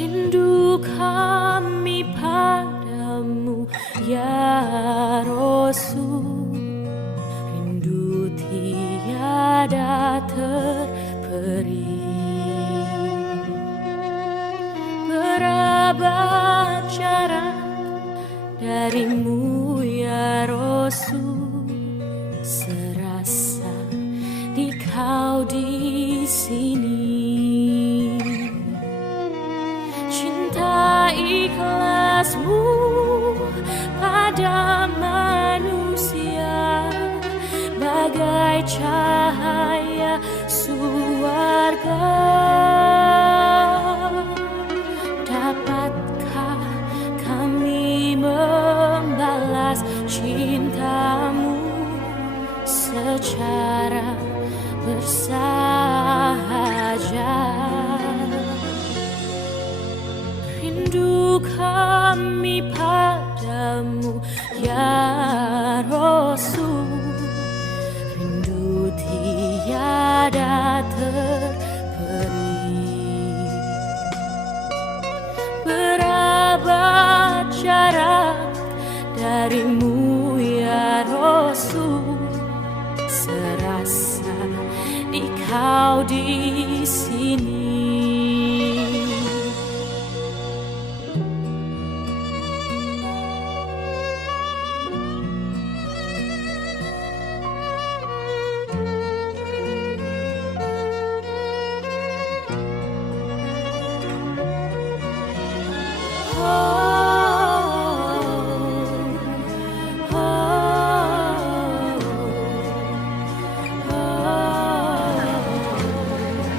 Rindu kami padamu ya Rasul, rindu tiada terperi. Berabad jarak darimu ya Rasul, serasa di kau di sini. Cinta ikhlasmu pada manusia bagai cahaya surga. Dapatkah kami membalas cintamu secara bersahaja? Rindu kami padamu ya Rasul, rindu tiada terperi. Berabad jarak darimu ya Rasul, serasa di kau di sini.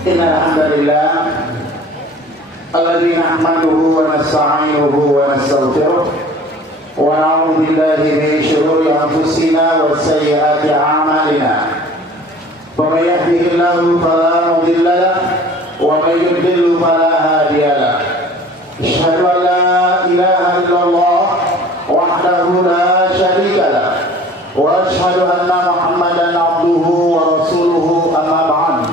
Innal hamdalillah alladzi nahmaduhu wa nasta'inuhu wa nastaghfiruh wa na'udzu billahi min shururi anfusina wa sayyiati a'malina. Faman yahdihillahu fala mudilla lahu wa man yudlil fala hadiya lahu. Asyhadu an la ilaha illallah wahdahu la syarika lahu wa asyhadu anna Muhammadan abduhu wa rasuluhu, amma ba'd.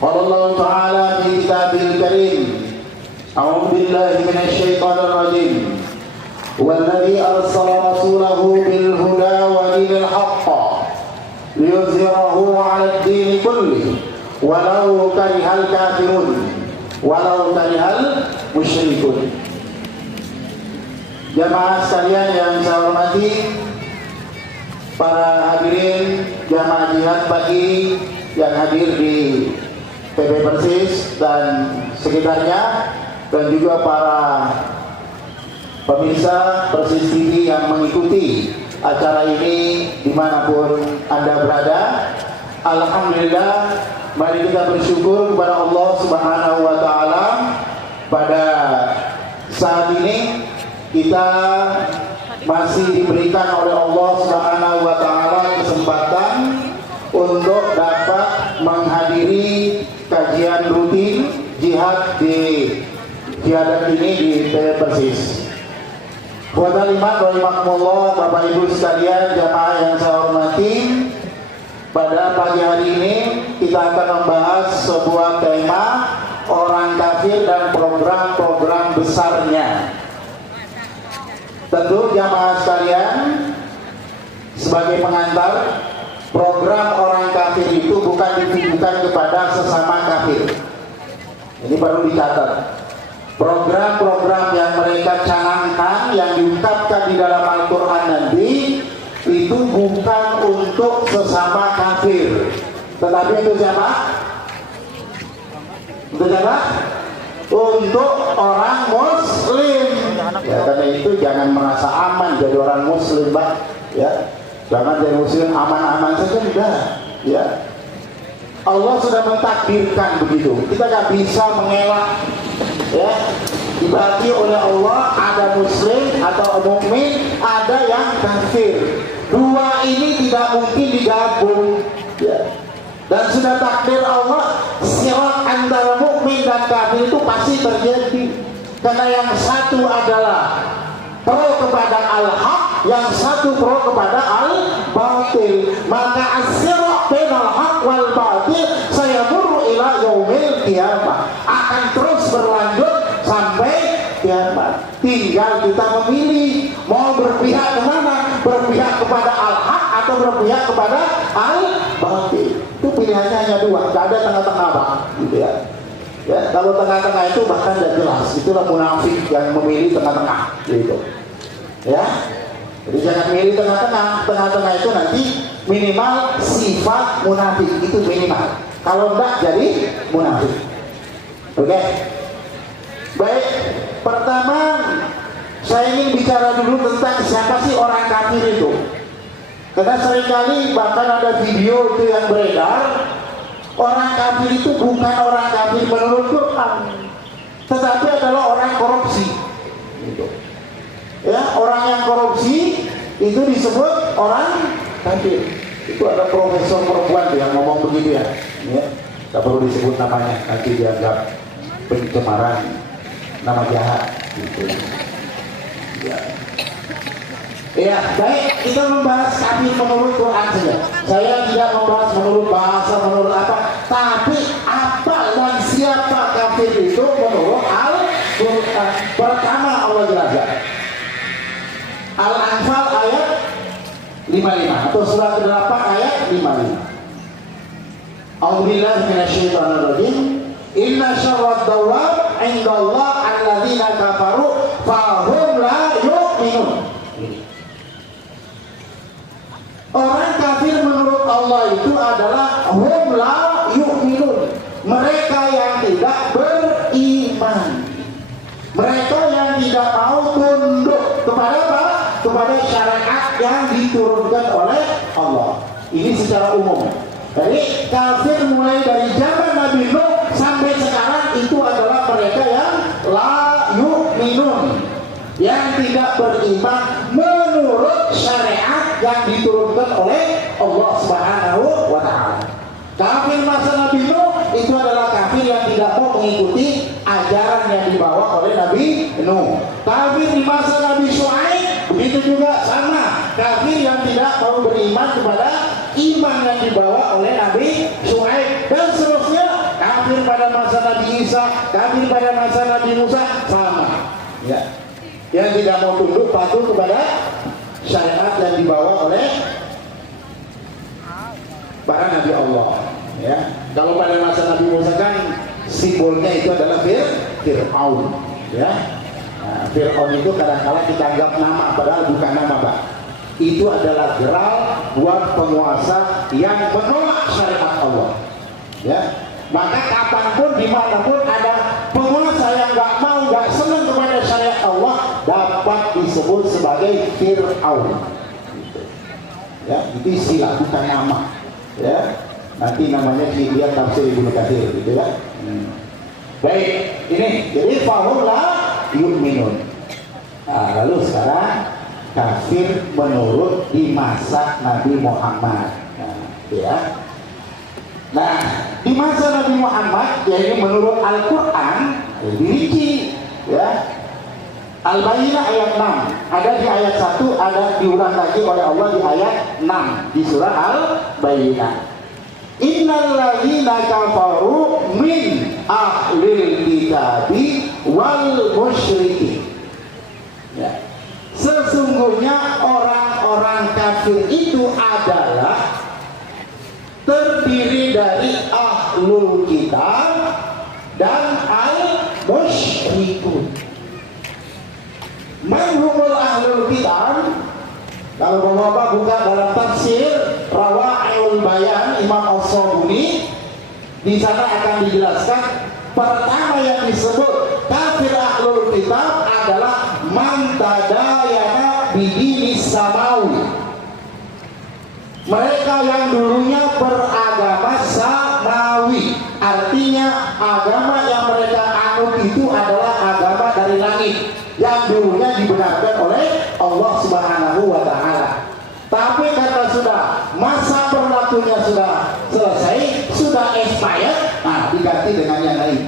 قال الله تعالى في كتابه الكريم: أعوذ بالله من الشيطان الرجيم والذي أرسل رسوله بالهدى ودين الحق ليظهره على الدين كله ولو كره الكافرون ولو كره المشركون. Jamaah sekalian yang saya hormati, para hadirin jamaah jihad pagi yang hadir di PB Persis dan sekitarnya, dan juga para pemirsa Persis TV yang mengikuti acara ini dimanapun Anda berada. Alhamdulillah, mari kita bersyukur kepada Allah Subhanahu wa Ta'ala. Pada saat ini kita masih diberikan oleh Allah Subhanahu wa Ta'ala kesempatan untuk dapat menghadiri kajian rutin jihad di Ciadat ini di PB Persis. Buat alimat rahimakumullah, Bapak Ibu sekalian jamaah yang saya hormati, pada pagi hari ini kita akan membahas sebuah tema orang kafir dan program-program besarnya. Tentu jamaah sekalian, sebagai pengantar, program orang kafir itu bukan ditujukan kepada sesama kafir. Ini perlu dicatat. Program-program yang mereka canangkan, yang diungkapkan di dalam Al-Quran nanti, itu bukan untuk sesama kafir, tetapi itu siapa? Untuk siapa? Untuk orang Muslim. Ya, karena itu jangan merasa aman jadi orang Muslim, Pak. Ya. Jangan jadi muslim aman-aman saja, tidak. Ya, Allah sudah mentakdirkan begitu. Kita nggak bisa mengelak. Ya, dibagi oleh Allah ada muslim atau mukmin, ada yang kafir. Dua ini tidak mungkin digabung. Ya. Dan sudah takdir Allah, sirat antara mukmin dan kafir itu pasti terjadi. Karena yang satu adalah pro kepada al-haq, yang satu pro kepada al-batil. Maka as-sirat bainal haq wal batil sayamurru ila yaumil qiyamah, akan terus berlanjut tinggal kita memilih mau berpihak kemana, berpihak kepada al-haq atau berpihak kepada al-batil. Itu pilihannya hanya dua, gak ada tengah-tengah bang, gitu ya. Ya, kalau tengah-tengah itu bahkan tidak jelas, itulah munafik yang memilih tengah-tengah, gitu. Ya, jadi jangan milih tengah-tengah. Tengah-tengah itu nanti minimal sifat munafik itu minimal. Kalau enggak jadi munafik. Oke. Baik, pertama saya ingin bicara dulu tentang siapa sih orang kafir itu. Karena seringkali bahkan ada video itu yang beredar, orang kafir itu bukan orang kafir menurut Quran, tetapi adalah orang korupsi. Gitu. Ya, orang yang korupsi itu disebut orang kafir. Itu ada profesor perempuan yang ngomong begitu ya. Tak perlu disebut namanya, nanti dianggap pencemaran nama jahat. Gitu. Ya. Ya, baik, kita membahas kafir menurut Quran saja. Saya tidak membahas menurut bahasa, menurut apa, tapi apa dan siapa kafir itu menurut Al-Quran. Pertama Allah jelaskan. Al-Anfal ayat 55 atau surah ke-8 ayat 55. A'udzubillahi minasyaitonir rajim. Inna syarrad dawab 'indallah alladzina kafaru fahum la yu'minun. Orang kafir menurut Allah itu adalah hum la yu'minun, mereka yang tidak beriman, mereka yang tidak mau tunduk kepada apa? Kepada syariat yang diturunkan oleh Allah. Ini secara umum. Jadi kafir mulai dari zaman Nabi Nuh sampai sekarang itu adalah mereka yang la yu'minun, yang tidak beriman menurut syariat yang diturunkan oleh Allah Subhanahu wa ta'ala. Kafir masa Nabi Nuh itu adalah kafir yang tidak mau mengikuti ajaran yang dibawa oleh Nabi Nuh. Kafir di masa Nabi Syuaib begitu juga sama, kafir yang tidak mau beriman kepada iman yang dibawa oleh Nabi Syuaib, dan seterusnya. Kafir pada masa Nabi Isa, kafir pada masa Nabi Musa, sama. Ya. Yang tidak mau tunduk patuh kepada syariat yang dibawa oleh para Nabi Allah. Ya. Kalau pada masa Nabi Musa kan simbolnya itu adalah Fir'aun. Ya. Nah, Fir'aun itu kadang-kala kita anggap nama, padahal bukan nama, Pak. Itu adalah geral buat penguasa yang menolak syariat Allah. Ya. Maka kapanpun, dimanapun ada penguasa yang nggak mau, nggak senang kepada syariat Allah, dapat disebut sebagai Fir'aun. Gitu. Ya, itu istilah, bukan nama. Ya, nanti namanya dilihat tafsir Ibnu Katsir, gitu ya. Baik, ini jadi fahum la yu'minun. Nah, lalu sekarang kafir menurut di masa Nabi Muhammad. Nah, ya. Nah, di masa Nabi Muhammad, yaitu menurut Al-Quran, dirinci, ya. Al-Bayyinah ayat 6, ada di ayat 1, ada diulang lagi oleh Allah di ayat 6 di surah Al-Bayyinah. Innal ladzina kafaru min ahlil kitabi wal musyrikin. Ya. Sesungguhnya orang-orang kafir itu adalah terdiri dari ahlul kitab dan al-musyrikun. Manhumul ahlul kitab, kalau Bapak buka dalam tafsir Rawa'il Bayan Imam As-Sabuni, di sana akan dijelaskan pertama yang disebut kafir ahlul kitab adalah man tadayana bidinis samawi. Mereka yang dulunya beragama samawi, artinya agama yang mereka anut itu adalah agama dari langit yang dulunya dibenarkan oleh Allah Subhanahu wa ta'ala. Tapi karena sudah masa berlakunya sudah selesai, sudah expired, nah diganti dengan yang lain.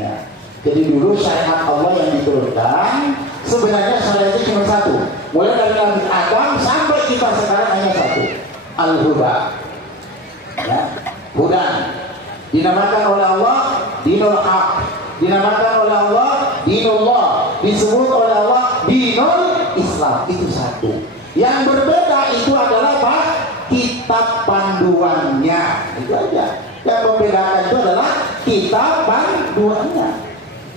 Ya. Jadi dulu syariat Allah yang diturunkan, sebenarnya syariatnya cuma satu, mulai dari Nabi Adam sampai kita sekarang hanya satu, Al-Huda. Ya. Hudan dinamakan oleh Allah Dinul Haq, dinamakan oleh Allah Dinullah, disebut oleh Allah Taurat itu satu. Yang berbeda itu adalah apa? Kitab panduannya. Itu aja. Yang membedakan itu adalah kitab panduannya.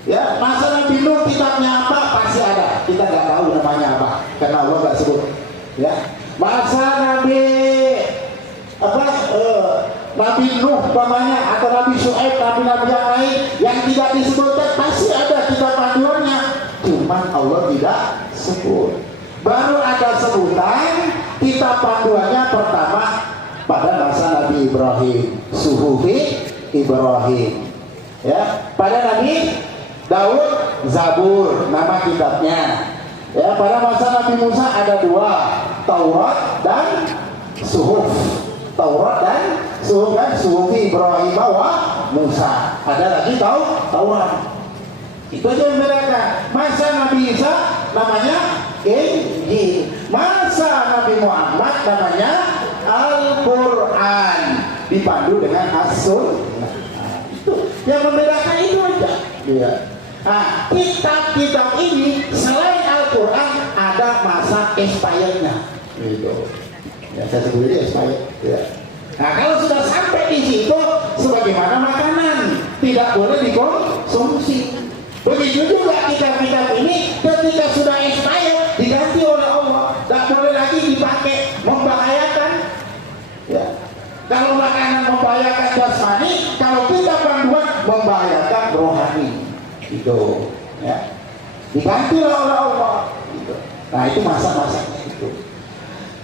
Ya, masa Nabi Nuh kitabnya apa? Pasti ada. Kita nggak tahu namanya apa, karena Allah nggak sebut. Ya, masa Nabi Nabi Nuh namanya, atau Nabi Syuaib, Nabi yang lain yang tidak disebutkan, pasti ada kitab panduannya. Cuman Allah tidak sebut. Baru ada sebutan kitab panduannya pertama pada masa Nabi Ibrahim, Suhufi Ibrahim. Ya, pada Nabi Daud, Zabur nama kitabnya. Ya, pada masa Nabi Musa ada dua, Taurat dan Suhuf. Taurat dan Suhuf, kan Suhufi Ibrahim wa Musa. Ada lagi Taurat. Itu aja yang membedakan. Masa Nabi Isa namanya Injil. Masa Nabi Muhammad namanya Al-Quran, dipandu dengan As-Sunnah. Itu yang membedakan, itu aja. Ya. Nah, kitab-kitab ini selain Al-Quran ada masa expirednya. Gitu. Ya, saya sebutnya expired. Ya. Nah, kalau sudah sampai di situ, sebagaimana makanan, tidak boleh dikonsumsi. Begitu juga kitab-kitab ini ketika sudah expired diganti oleh Allah, tidak boleh lagi dipakai, membahayakan. Ya. Kalau makanan membahayakan jasmani, kalau kitab panduan membahayakan rohani. Itu, ya, diganti oleh Allah. Gitu. Nah, itu masa-masanya itu.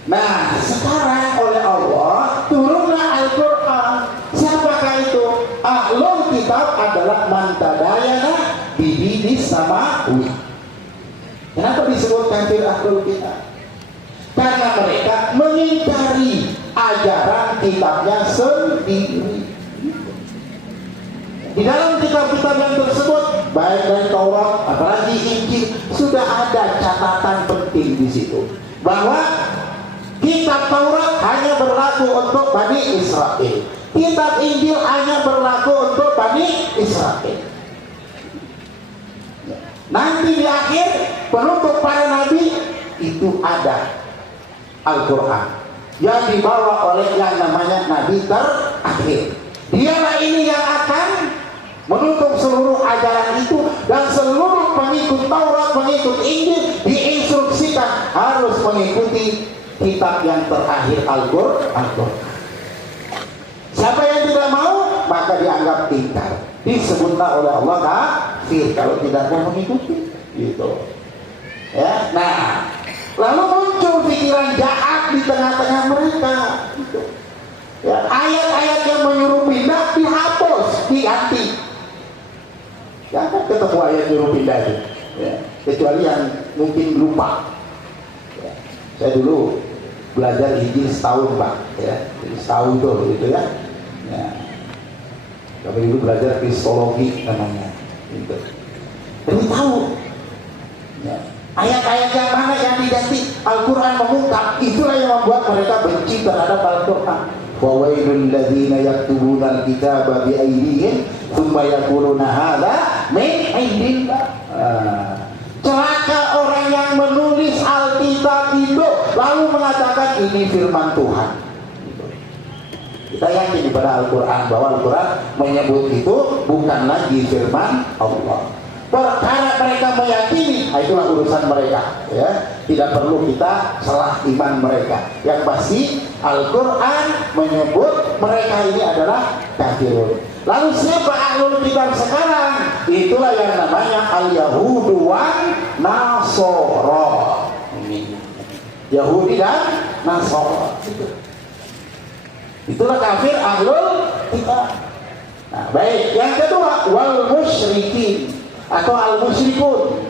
Nah, sekarang oleh Allah turunlah Al-Quran. Siapakah itu? Ahlul kitab adalah mantadayana bididis samawi. Kenapa disebut kafir ahlul kitab? Karena mereka mengingkari ajaran kitabnya sendiri. Di dalam kitab-kitab yang tersebut, baik dari Taurat, apalagi Injil, sudah ada catatan penting di situ, bahwa kitab Taurat hanya berlaku untuk Bani Israel, kitab Injil hanya berlaku untuk Bani Israel. Nanti di akhir penutup para nabi itu ada Al-Quran yang dibawa oleh yang namanya nabi terakhir. Dialah ini yang akan menutup seluruh ajaran itu, dan seluruh pengikut Taurat, pengikut Injil diinstruksikan harus mengikuti kitab yang terakhir, Al-Quran. Siapa yang tidak mau, maka dianggap ingkar, disebutlah oleh Allah kafir kalau tidak mau mengikuti. Gitu. Ya, nah, lalu muncul pikiran jahat di tengah-tengah mereka. Gitu. Ya, ayat-ayat yang menyuruh pindah dihapus, diganti. Jangan ketemu ayat nyuruh pindah itu, ya, kecuali yang mungkin lupa. Ya, saya dulu belajar Injil setahun, Pak, ya, jadi setahun tuh, gitu ya. Ya. Kami dulu belajar kristologi namanya, gitu. Jadi tahu, ya, ayat-ayat yang mana yang diganti. Al-Quran mengungkap, itulah yang membuat mereka benci terhadap Al-Quran. Wawailul ladzina yaktubuna al-kitaba bi aydihim tsumma yaquluna hadza min indillah. Celaka orang yang menulis Alkitab itu lalu mengatakan ini firman Tuhan. Kita yakin pada Al-Quran bahwa Al-Quran menyebut itu bukan lagi firman Allah. Perkara mereka meyakini, itulah urusan mereka, ya. Tidak perlu kita salah iman mereka. Yang pasti Al-Quran menyebut mereka ini adalah kafirun. Lalu siapa ahlul kitab sekarang? Itulah yang namanya al-Yahudu wan Nasara. Yahudi dan Nasara. Itulah kafir ahlul kitab. Nah, baik. Yang kedua, wal musyrikin atau al-musyrikun.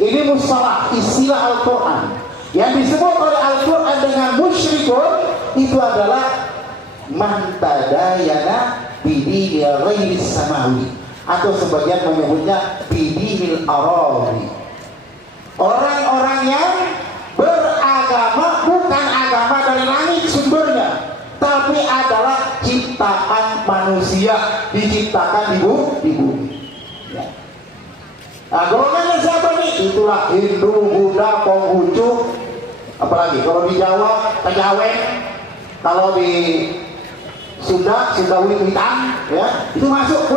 Ini mustalah, istilah Al-Quran. Yang disebut oleh Al-Quran dengan musyrikun itu adalah mantadayana bidinil ghairis samawi, atau sebagian menyebutnya bidinil arabi. Orang-orang yang beragama bukan agama dari langit sumbernya, tapi adalah ciptaan manusia, diciptakan di bumi. Nah, golongannya siapa nih? Itulah Hindu, Buddha, Konghucu, Apalagi kalau di Jawa Kejawen, kalau di Sunda Wiwitan, ya itu masuk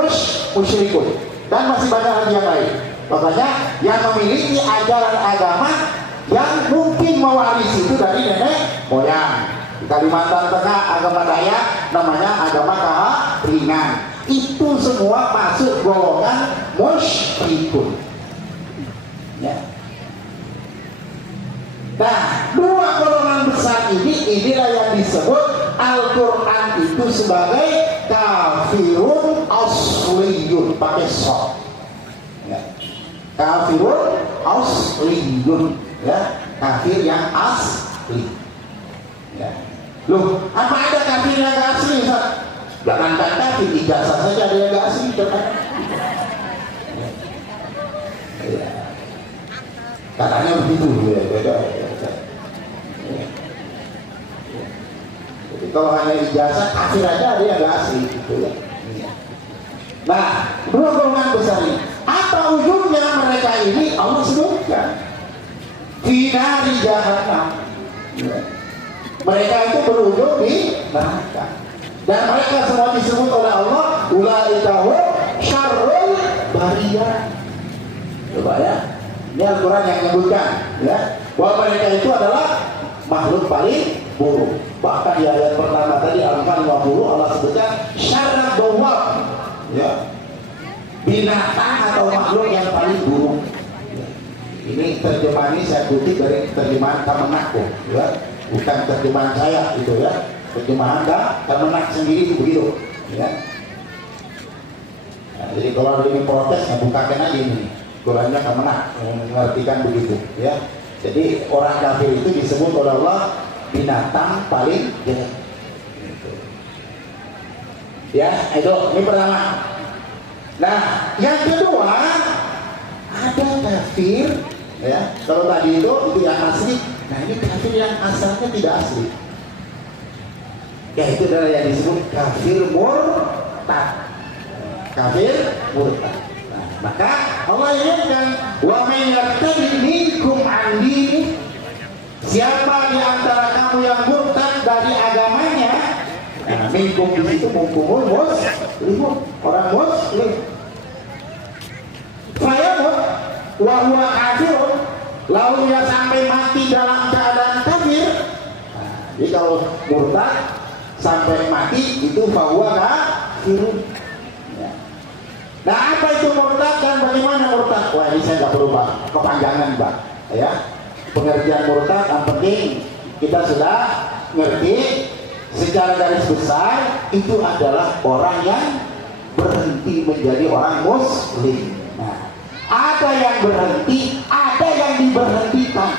musyrikun, dan masih banyak lagi yang lain. Makanya yang memiliki ajaran agama yang mungkin mewarisi itu dari nenek moyang. Di Kalimantan Tengah agama Dayak namanya agama Kahringan. Itu semua masuk golongan musyrikun. Ya. Nah, dua golongan besar inilah yang disebut Al-Quran itu sebagai kafirun asliyun, pakai shad. Ya. Kafirun asliyun, ya, kafir yang asli. Ya. Loh, apa ada kafir yang gak asli, Ustaz? Jangankan kafir, ijazah saja ada yang gak asli, kan? Ya. Katanya begitu, ya. Jadi kalau hanya ijazah, kafir aja ada yang gak asli, gitu ya. Nah, dua golongan besar ini, apa ujungnya mereka ini? Allah sebutkan finari jahannam. Ya. Mereka itu berujung di neraka, dan mereka semua disebut oleh Allah ulaika hum syarrul bariyah. Coba ya, ini Al-Quran yang menyebutkan ya bahwa mereka itu adalah makhluk paling buruk. Bahkan di ayat pertama tadi Al-Anfal 50 Allah sebutkan syarrad dawab, ya, binatang atau makhluk yang paling buruk. Ini terjemahan ini saya kutip dari terjemahan Kemenak, ya. Bukan terjemahan saya itu ya, terjemahan Kemenak sendiri itu begitu ya. Nah, jadi kalau ada yang protes, ya bukakan aja ini Qurannya Kemenak mengartikan begitu ya. Jadi orang kafir itu disebut oleh Allah binatang paling jelek gitu. Ya, itu ini pertama. Nah, yang kedua ada kafir ya. Kalau tadi itu yang asli. Nah, ini kafir yang asalnya tidak asli. Ya, itu adalah yang disebut kafir murtad. Kafir murtad. Nah, maka Allah ingatkan, wa may yartadid minkum an dinihi, siapa di antara kamu yang murtad dari agamanya. Nah, minkum di situ mumkumul muslim, orang muslim. Fayamut wa huwa kafirun, lalu dia sampai mati dalam keadaan kafir. Nah, jadi kalau murtad sampai mati itu bahwa kafir. Ya. Nah, apa itu murtad dan bagaimana murtad? Wah, ini saya nggak perlu Pak, kepanjangan Pak. Ya, pengertian murtad yang penting kita sudah ngerti secara garis besar itu adalah orang yang berhenti menjadi orang muslim. Nah, ada yang berhenti, ada yang diberhentikan.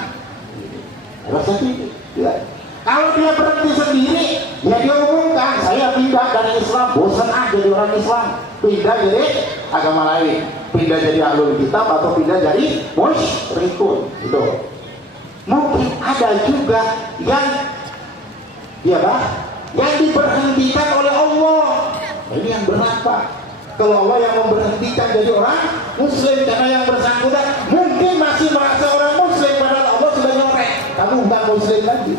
Ya. Kalau dia berhenti sendiri, ya dia umumkan, saya pindah dari Islam, bosan aja jadi orang Islam, pindah jadi agama lain, pindah jadi ahlul kitab atau pindah jadi musyrikun. Itu mungkin ada juga yang ya yang diberhentikan oleh Allah. Ini yang berat Pak. Kalau Allah yang memberhentikan jadi orang muslim karena yang bersangkutan mungkin masih merasa orang muslim padahal Allah sudah nyorek kamu bukan muslim lagi.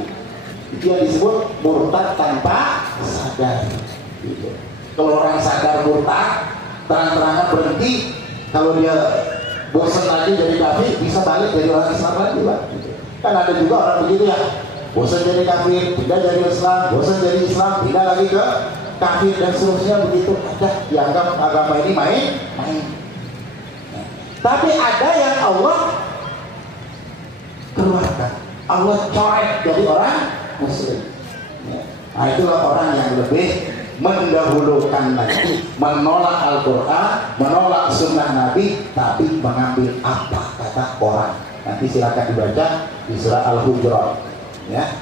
Itu yang disebut murtad tanpa sadar. Gitu. Kalau orang sadar murtad, terang-terangan berhenti, kalau dia bosan lagi jadi kafir bisa balik jadi orang Islam lagi Pak. Gitu. Kan ada juga orang begitu ya, bosan jadi kafir, pindah jadi Islam, bosan jadi Islam, pindah lagi ke kafir dan seterusnya begitu. Ada dianggap agama ini main. Nah, tapi ada yang Allah keluarkan, Allah coret dari orang muslim. Ya. Nah, itulah orang yang lebih mendahulukan lagi menolak Al-Quran, menolak Sunnah Nabi, tapi mengambil apa kata orang. Nanti silakan dibaca di surah Al-Hujurat. Ya.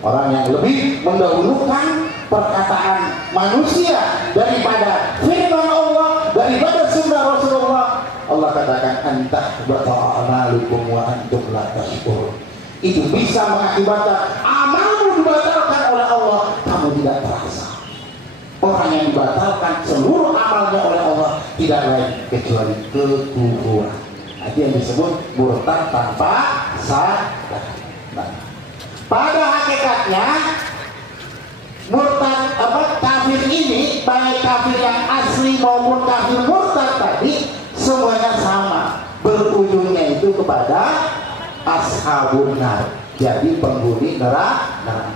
Orang yang lebih mendahulukan perkataan manusia daripada firman Allah, daripada sunnah Rasulullah. Allah katakan antah bata'amalukum wa antum la tashkurun. Itu bisa mengakibatkan amalmu dibatalkan oleh Allah, kamu tidak terasa. Orang yang dibatalkan seluruh amalnya oleh Allah tidak lain kecuali kekufuran. Nah, itu yang disebut murtad tanpa sadar. Nah, Pada hakikatnya murtad kafir ini, baik kafir yang asli maupun kafir murtad tadi, semuanya sama, berujungnya itu kepada ashabun nar, jadi penghuni neraka.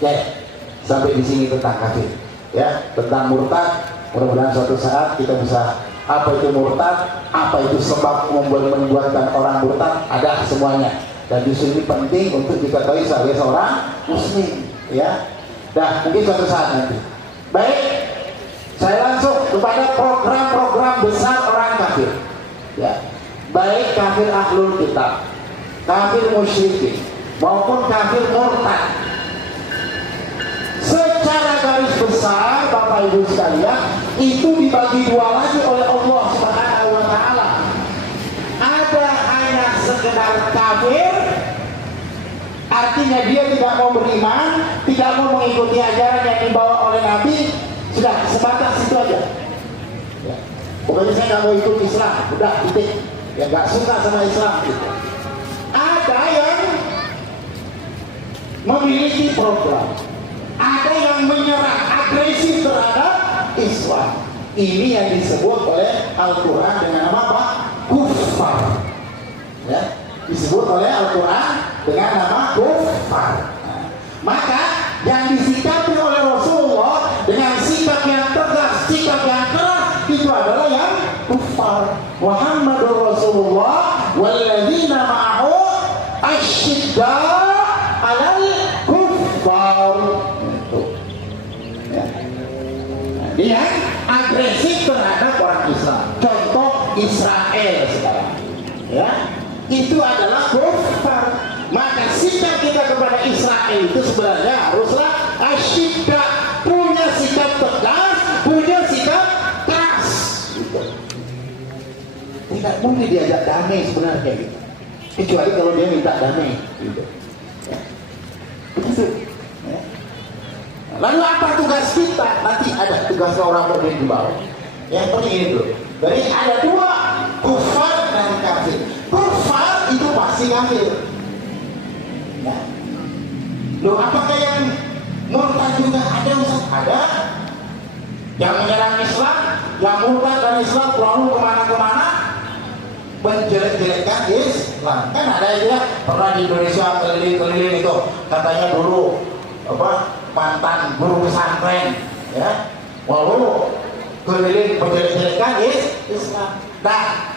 Oke, sampai di sini tentang kafir, ya, tentang murtad. Mudah-mudahan suatu saat kita bisa apa itu murtad, apa itu sebab membuatkan orang murtad, ada semuanya. Dan justru ini penting untuk diketahui sebagai seorang muslim, ya. Nah, mungkin suatu saat nanti. Baik, saya langsung kepada program-program besar orang kafir, ya. Baik kafir ahlul kitab, kafir musyrikin, maupun kafir murtad. Secara garis besar, Bapak Ibu sekalian, itu dibagi dua lagi oleh Allah Subhanahu wa Ta'ala. Ada hanya sekedar kafir, artinya dia tidak mau beriman, tidak mau mengikuti ajaran yang dibawa oleh Nabi, sudah sebatas itu aja. Ya. Pokoknya saya nggak mau ikut Islam, udah titik. Ya nggak suka sama Islam. Gitu. Ada yang memiliki program, ada yang menyerang agresif terhadap Islam. Ini yang disebut oleh Al-Quran dengan nama apa? Kufar. Ya, disebut oleh Al-Quran dengan nama kufar. Nah, maka yang disikapi oleh Rasulullah dengan sikap yang tegas, sikap yang keras, itu adalah yang kufar. Muhammadur Rasulullah walladzina ma'ahu asyidda 'alal kuffar. Dia agresif terhadap orang Islam. Contoh Israel sekarang, ya, itu adalah kufar. Maka sikap kita kepada Israel itu sebenarnya haruslah asyidda, punya sikap tegas, punya sikap keras. Gitu. Tidak mungkin diajak damai sebenarnya kayak gitu, kecuali kalau dia minta damai. Gitu. Ya. Begitu. Ya. Lalu apa tugas kita? Nanti ada tugas orang berdiri di bawah. Yang penting ini dulu. Jadi ada dua, kufar dan kafir. Kufar itu pasti kafir. Nah, loh, apakah yang murtad juga ada? Ustaz? Ada. Yang menyerang Islam, yang murtad dan Islam lalu kemana-kemana menjelek-jelekkan Islam. Kan ada ya, pernah di Indonesia keliling-keliling itu, katanya dulu apa? Mantan guru pesantren, ya, walau keliling menjelek-jelekkan Islam. Nah,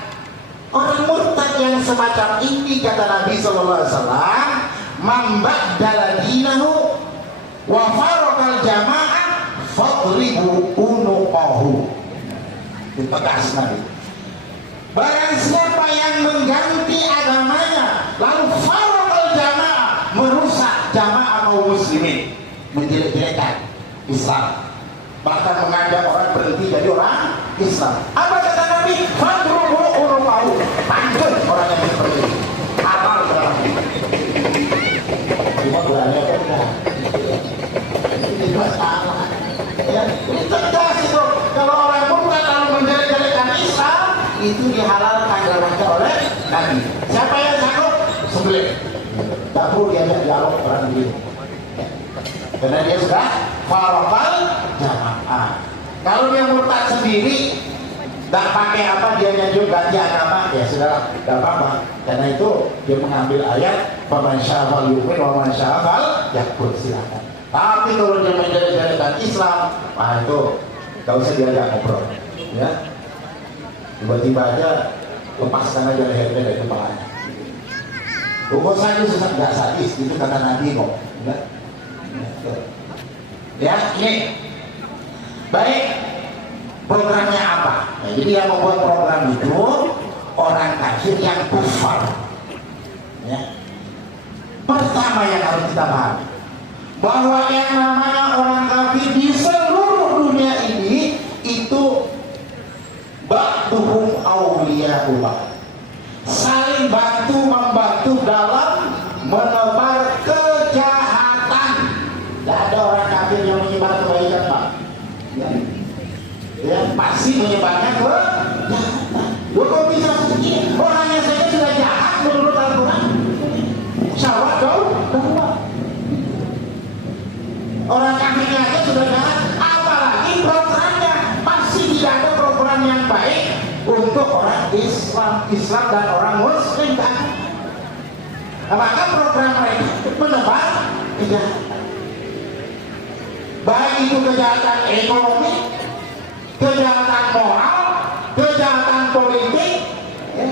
orang murtad yang semacam ini, kata Nabi SAW, mamba'dala dinahu wa faraqal jama'ah fadribu unuqahu. Itu tegas Nabi. Barang siapa yang mengganti agamanya lalu faraqal jama'ah, merusak jamaah kaum muslimin, menjelek-jelekan Islam, bahkan mengajak orang berhenti jadi orang Islam. Apa kata Nabi? Fadrubu unuqahu, panggil orang yang seperti ini. Amal dalam cuma berani apa enggak? Ini masalah. Ya, ini tegas itu. Kalau orang murtad lalu menjelek-jelekan Islam, itu dihalalkan dalam oleh Nabi. Siapa yang sanggup? Sembelih. Tak perlu diajak dialog orang begini. Karena dia sudah faraqal jamaah. Kalau dia murtad sendiri, tak pakai apa, dia nyajur ganti agama, ya sudah, tidak apa-apa. Karena itu dia mengambil ayat faman sya'al yu'min wa man sya'al yakfur, silakan. Tapi kalau dia menjelek-jelekan Islam, nah itu gak usah diajak ngobrol, ya. Tiba-tiba aja lepaskan aja lehernya dari kepalanya. Pokok saja susah, nggak sadis, itu kata Nabi kok. Ya, ini baik. Programnya apa? Nah, jadi yang membuat program itu orang kafir yang kufar. Ya. Pertama yang harus kita pahami, bahwa yang namanya orang kafir di seluruh dunia ini itu ba'duhum awliyaullah, saling bantu membantu dalam menebar kejahatan. Tidak ada orang kafir yang menyebar kebaikan, Pak. Ya, pasti menyebarnya ke kejahatan. Loh, kok bisa begini? Orangnya saja sudah jahat menurut Al-Quran. Syawat kau, Islam dan orang Muslim kan. Nah, maka program mereka menebar kejahatan, baik itu kejahatan ekonomi, kejahatan moral, kejahatan politik, ya.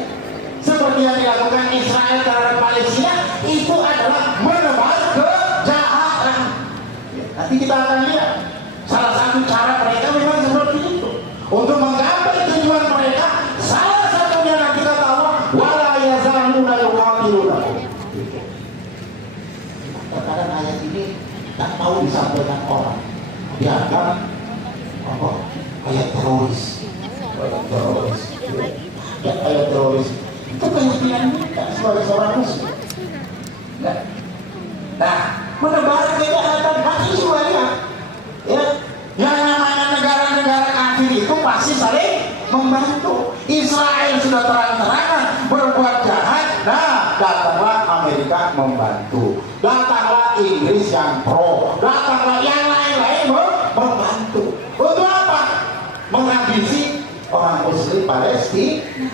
Seperti yang dilakukan Israel terhadap Palestina, itu adalah menebar kejahatan. Nanti kita akan lihat salah satu cara mereka memang seperti itu untuk menggapai tujuan mereka. Salah satunya nanti kita tahu, wala yazaluna yuqatiluna. Kadang ayat ini tak mau disampaikan orang, dianggap apa? Ayat teroris. Ayat teroris itu keyakinan kita sebagai seorang muslim. Nah, menebar kejahatan pasti semuanya. Ya, yang namanya negara-negara kafir itu pasti saling membantu. Israel sudah terang-terangan berbuat jahat, nah datanglah Amerika membantu, datanglah Inggris yang pro, datanglah yang lain-lain membantu. Untuk apa? Menghabisi orang Muslim Palestina.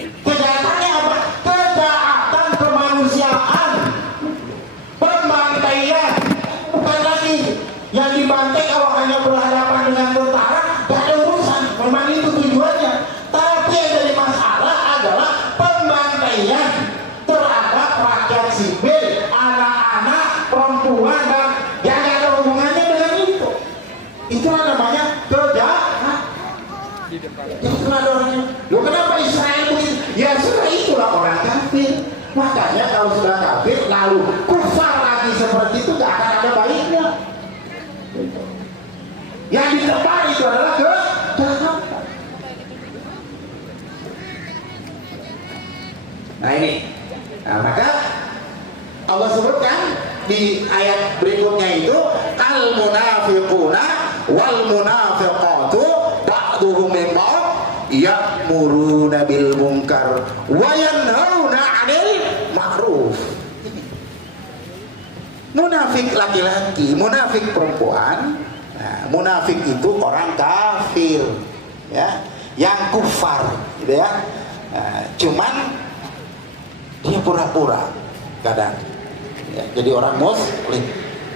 Kejahatannya apa? Kejahatan kemanusiaan, pembantaian. Bukan lagi yang dibantai kalau hanya berhadapan dengan tentara, gak ada urusan, memang itu tujuannya. Tapi yang jadi masalah adalah pembantaian terhadap rakyat sipil, anak-anak, perempuan, dan yang gak ada hubungannya dengan itu. Itulah namanya kejahatan. Yang kena orangnya, loh kenapa Israel begitu? Ya sudah, itulah orang kafir. Makanya kalau sudah kafir lalu kufar lagi seperti itu, gak akan ada baiknya. Yang ditebar itu adalah kejahatan. Nah ini, nah, maka Allah sebutkan di ayat berikutnya itu, al munafiquna wal munafiqatu ba'duhum min ba'd ya'muruna bil munkar wa yanhauna 'anil ma'ruf. Munafik laki-laki, munafik perempuan. Nah, munafik itu orang kafir, ya, yang kufar, gitu ya. Nah, cuman dia pura-pura kadang, ya, jadi orang muslim.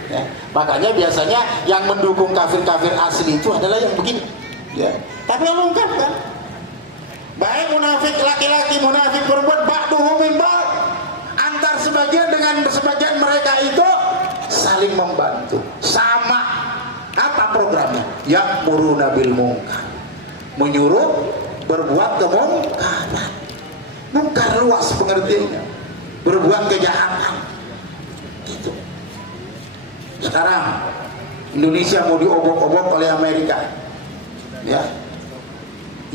Ya. Makanya biasanya yang mendukung kafir-kafir asli itu adalah yang begini, ya. Tapi yang mungkar kan, baik munafik laki-laki, munafik perempuan, ba'duhum min ba'd, antar sebagian dengan sebagian mereka itu saling membantu. Sama. Apa programnya? Ya'muruna bil munkar, menyuruh berbuat kemungkaran. Mungkar luas pengertiannya, berbuat kejahatan. Gitu. Sekarang Indonesia mau diobok-obok oleh Amerika, ya.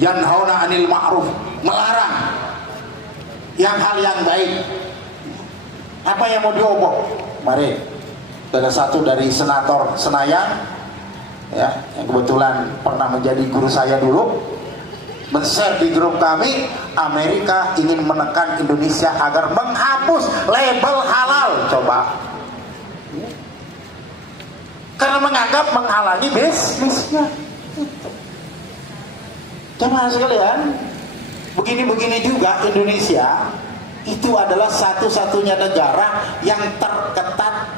Yanhauna 'anil ma'ruf, melarang yang hal yang baik. Apa yang mau diobok? Mari, ada satu dari senator Senayan, ya, yang kebetulan pernah menjadi guru saya dulu, men-share di grup kami, Amerika ingin menekan Indonesia agar menghapus label halal. Coba, karena menganggap menghalangi bisnisnya. Jemaah sekalian, begini-begini juga Indonesia itu adalah satu-satunya negara yang terketat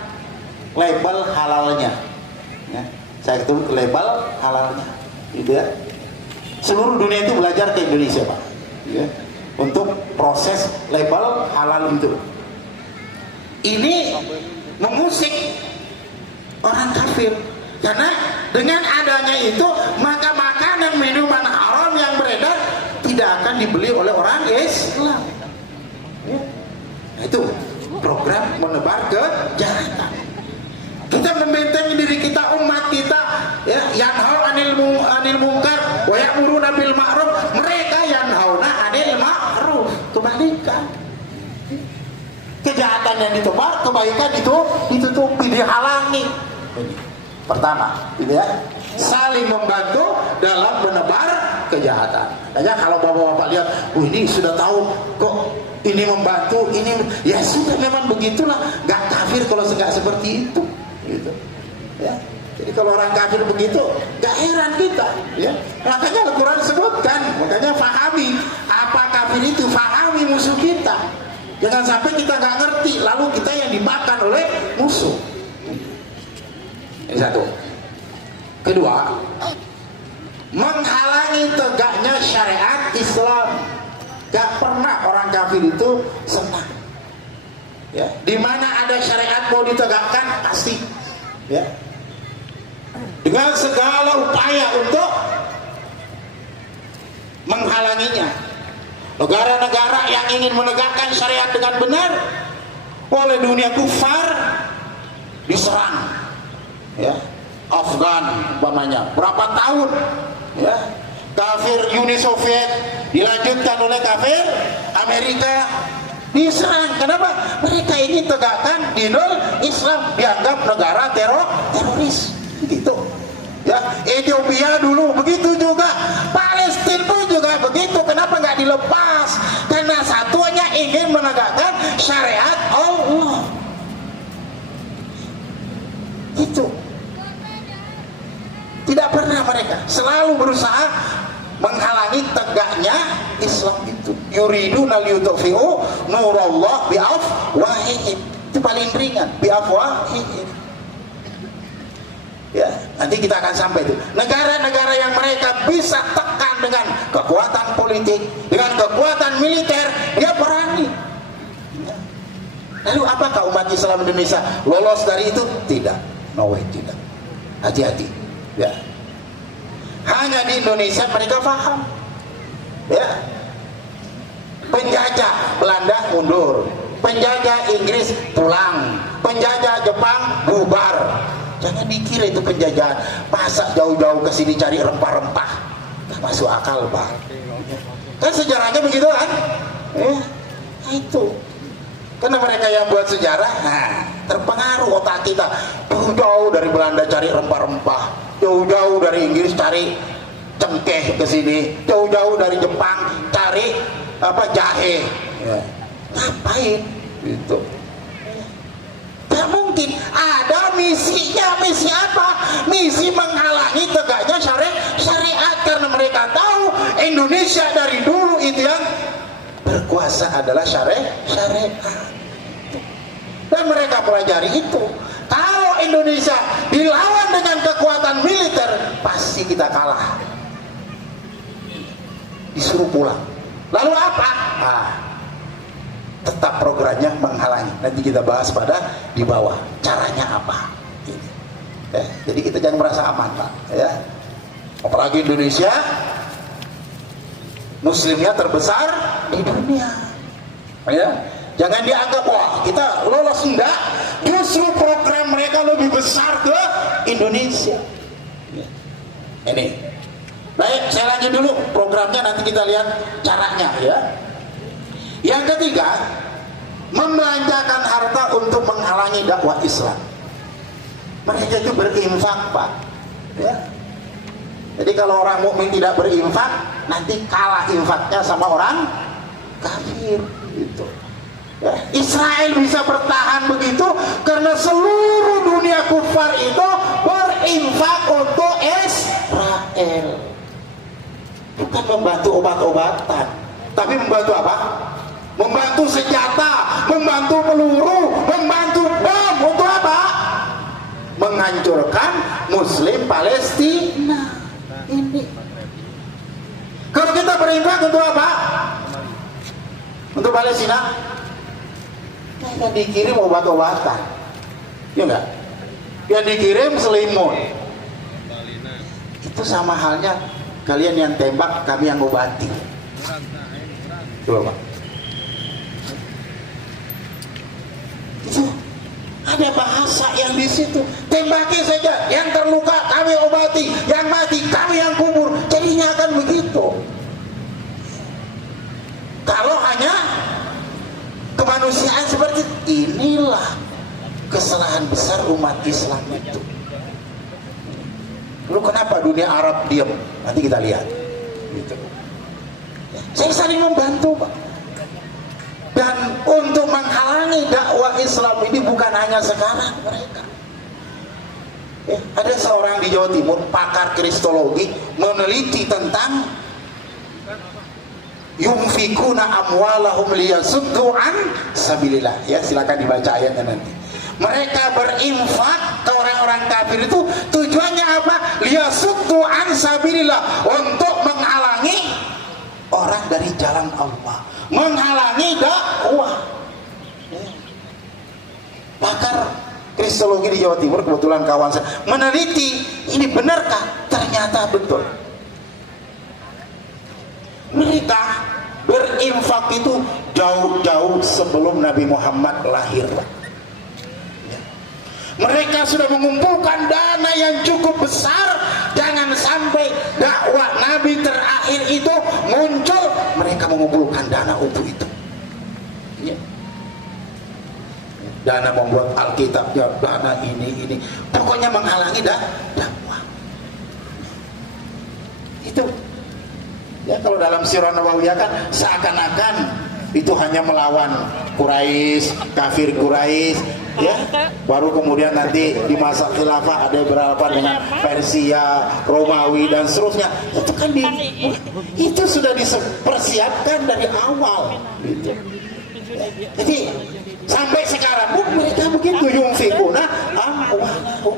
label halalnya, ya. Saya itu label halalnya, gitu ya. Seluruh dunia itu belajar ke Indonesia, Pak, ya, untuk proses label halal itu. Ini mengusik orang kafir, karena dengan adanya itu maka makanan minuman haram yang beredar tidak akan dibeli oleh orang Islam. Ya. Nah, itu program menebar kejahatan. Kita membentengi diri kita, umat kita, ya, yanhau 'anil munkar wa ya'muruna bil ma'ruf. Mereka yanhauna 'anil ma'ruf, kebalikan. Kejahatan yang ditebar, kebaikan itu ditutupi, dihalangi. Pertama, gitu ya, saling membantu dalam menebar kejahatan. Makanya kalau bapak-bapak lihat, ini sudah tahu kok ini membantu, ini ya sudah, memang begitulah, nggak kafir kalau nggak seperti itu. Gitu. Ya. Jadi kalau orang kafir begitu, gak heran kita, ya. Makanya Al-Quran sebutkan, makanya fahami apa kafir itu, fahami musuh kita. Jangan sampai kita nggak ngerti, lalu kita yang dimakan oleh musuh. Ini satu. Kedua, menghalangi tegaknya syariat Islam. Gak pernah orang kafir itu senang. Ya, di mana ada syariat mau ditegakkan pasti, ya, dengan segala upaya untuk menghalanginya. Negara-negara yang ingin menegakkan syariat dengan benar oleh dunia kufar diserang, ya. Afgan umpamanya berapa tahun, ya, kafir Uni Soviet dilanjutkan oleh kafir Amerika diserang. Kenapa? Mereka ingin tegakkan dinul Islam, dianggap negara teroris gitu, ya. Ethiopia dulu begitu juga, Palestina pun juga begitu. Kenapa nggak dilepas? Karena satunya ingin menegakkan syariat Allah. Itu tidak pernah mereka, selalu berusaha menghalangi tegaknya Islam itu. Yuriduna liyutfi'u nurallah biafwahihim. Itu paling ringan, biafwahihim. Ya, nanti kita akan sampai itu. Negara-negara yang mereka bisa tekan dengan kekuatan politik, dengan kekuatan militer, dia perangi. Lalu apakah umat Islam Indonesia lolos dari itu? Tidak, no way, tidak. Hati-hati, ya. Hanya di Indonesia mereka paham, ya. Penjajah Belanda mundur, penjajah Inggris pulang, penjajah Jepang bubar. Jangan dikira itu penjajahan, masa jauh-jauh ke sini cari rempah-rempah, nggak masuk akal, Pak. Kan sejarahnya begitu kan? Itu karena mereka yang buat sejarah, terpengaruh otak kita. Jauh-jauh dari Belanda cari rempah-rempah, jauh-jauh dari Inggris cari cengkeh ke sini, jauh-jauh dari Jepang cari jahe. Ngapain? Gitu. Gak mungkin. Ada misinya. Misi apa? Misi menghalangi tegaknya syariat. Karena mereka tahu Indonesia dari dulu itu yang berkuasa adalah syariat. Dan mereka pelajari itu. Kalau Indonesia dilawan dengan kekuatan militer, pasti kita kalah. Disuruh pulang. Lalu apa? Tetap programnya menghalangi. Nanti kita bahas di bawah. Caranya apa? Jadi kita jangan merasa aman, Pak. Ya. Apalagi Indonesia, Muslimnya terbesar di dunia. Ya. Jangan dianggap wah kita lolos, enggak. Justru program mereka lebih besar ke Indonesia. Ya. Ini. Baik, saya lanjut dulu programnya. Nanti kita lihat caranya, ya. Yang ketiga, membelanjakan harta untuk menghalangi dakwah Islam. Mereka itu berinfak, Pak. Ya. Jadi kalau orang mukmin tidak berinfak, nanti kalah infaknya sama orang kafir. Gitu. Ya. Israel bisa bertahan begitu karena seluruh dunia kufar itu berinfak untuk Israel. Bukan membantu obat-obatan, tapi membantu apa? Membantu senjata, membantu peluru, membantu bom. Untuk apa? Menghancurkan Muslim Palestina. Ini. Kalau kita berinfak untuk apa? Untuk Palestina? Kita dikirim obat-obatan, ya enggak? Yang dikirim selimut. Itu sama halnya kalian yang tembak, kami yang obati. Coba, Pak. Itu ada bahasa yang di situ. Tembaki saja, yang terluka kami obati, yang mati kami yang kubur. Jadinya akan begitu. Kalau hanya kemanusiaan seperti inilah kesalahan besar umat Islam itu. Lalu kenapa dunia Arab diam? Nanti kita lihat. Gitu. Saya saling membantu, Pak. Dan untuk menghalangi dakwah Islam ini bukan hanya sekarang mereka. Ada seorang di Jawa Timur, pakar kristologi, meneliti tentang yunfikuna amwalahum liyasuddu an sabilillah. Ya, silakan dibaca ayatnya nanti. Mereka berinfak ke orang-orang kafir itu tujuannya apa? Liyasuddu an sabilillah, untuk menghalangi orang dari jalan Allah, menghalangi dakwah. Pakar kristologi di Jawa Timur, kebetulan kawan saya, meneliti ini benarkah? Ternyata betul. Mereka berinfak itu jauh-jauh sebelum Nabi Muhammad lahir. Mereka sudah mengumpulkan dana yang cukup besar. Jangan sampai dakwah Nabi terakhir itu muncul, mereka mengumpulkan dana untuk itu. Ya. Dana membuat Alkitabnya, dana ini, pokoknya menghalangi dakwah. Itu. Ya, kalau dalam Sirah Nabawiyah kan seakan-akan itu hanya melawan Quraisy, kafir Quraisy, ya. Baru kemudian nanti di masa khilafah ada beberapa dengan Persia, Romawi dan seterusnya. Itu kan itu sudah dipersiapkan dari awal. Gitu. Jadi sampai sekarang pun mereka begitu yunfikuna amwalahum.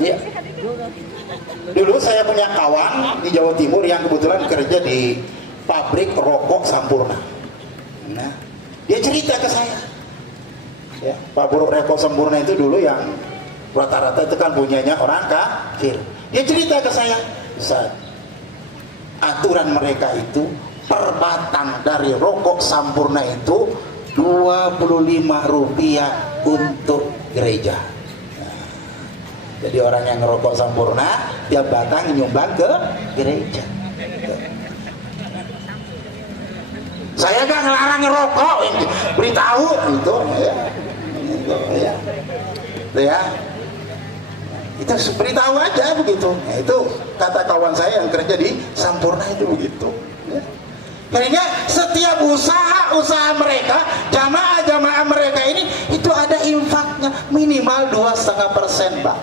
Ya. Dulu saya punya kawan di Jawa Timur yang kebetulan kerja di pabrik rokok Sampurna. Nah, dia cerita ke saya. Ya, pabrik rokok Sampurna itu dulu yang rata-rata itu kan punyanya orang kafir. Dia cerita ke saya, Ustaz, aturan mereka itu per batang dari rokok Sampurna itu Rp25 untuk gereja. Jadi orang yang ngerokok Sampurna tiap batang nyumbang ke gereja. Saya gak ngelarang ngerokok, beritahu itu ya. Itu beritahu aja begitu. Nah, itu kata kawan saya yang kerja di Sampurna itu begitu. Ya. Sehingga setiap usaha mereka, jamaah mereka ini itu ada infaknya minimal 2,5%, Pak.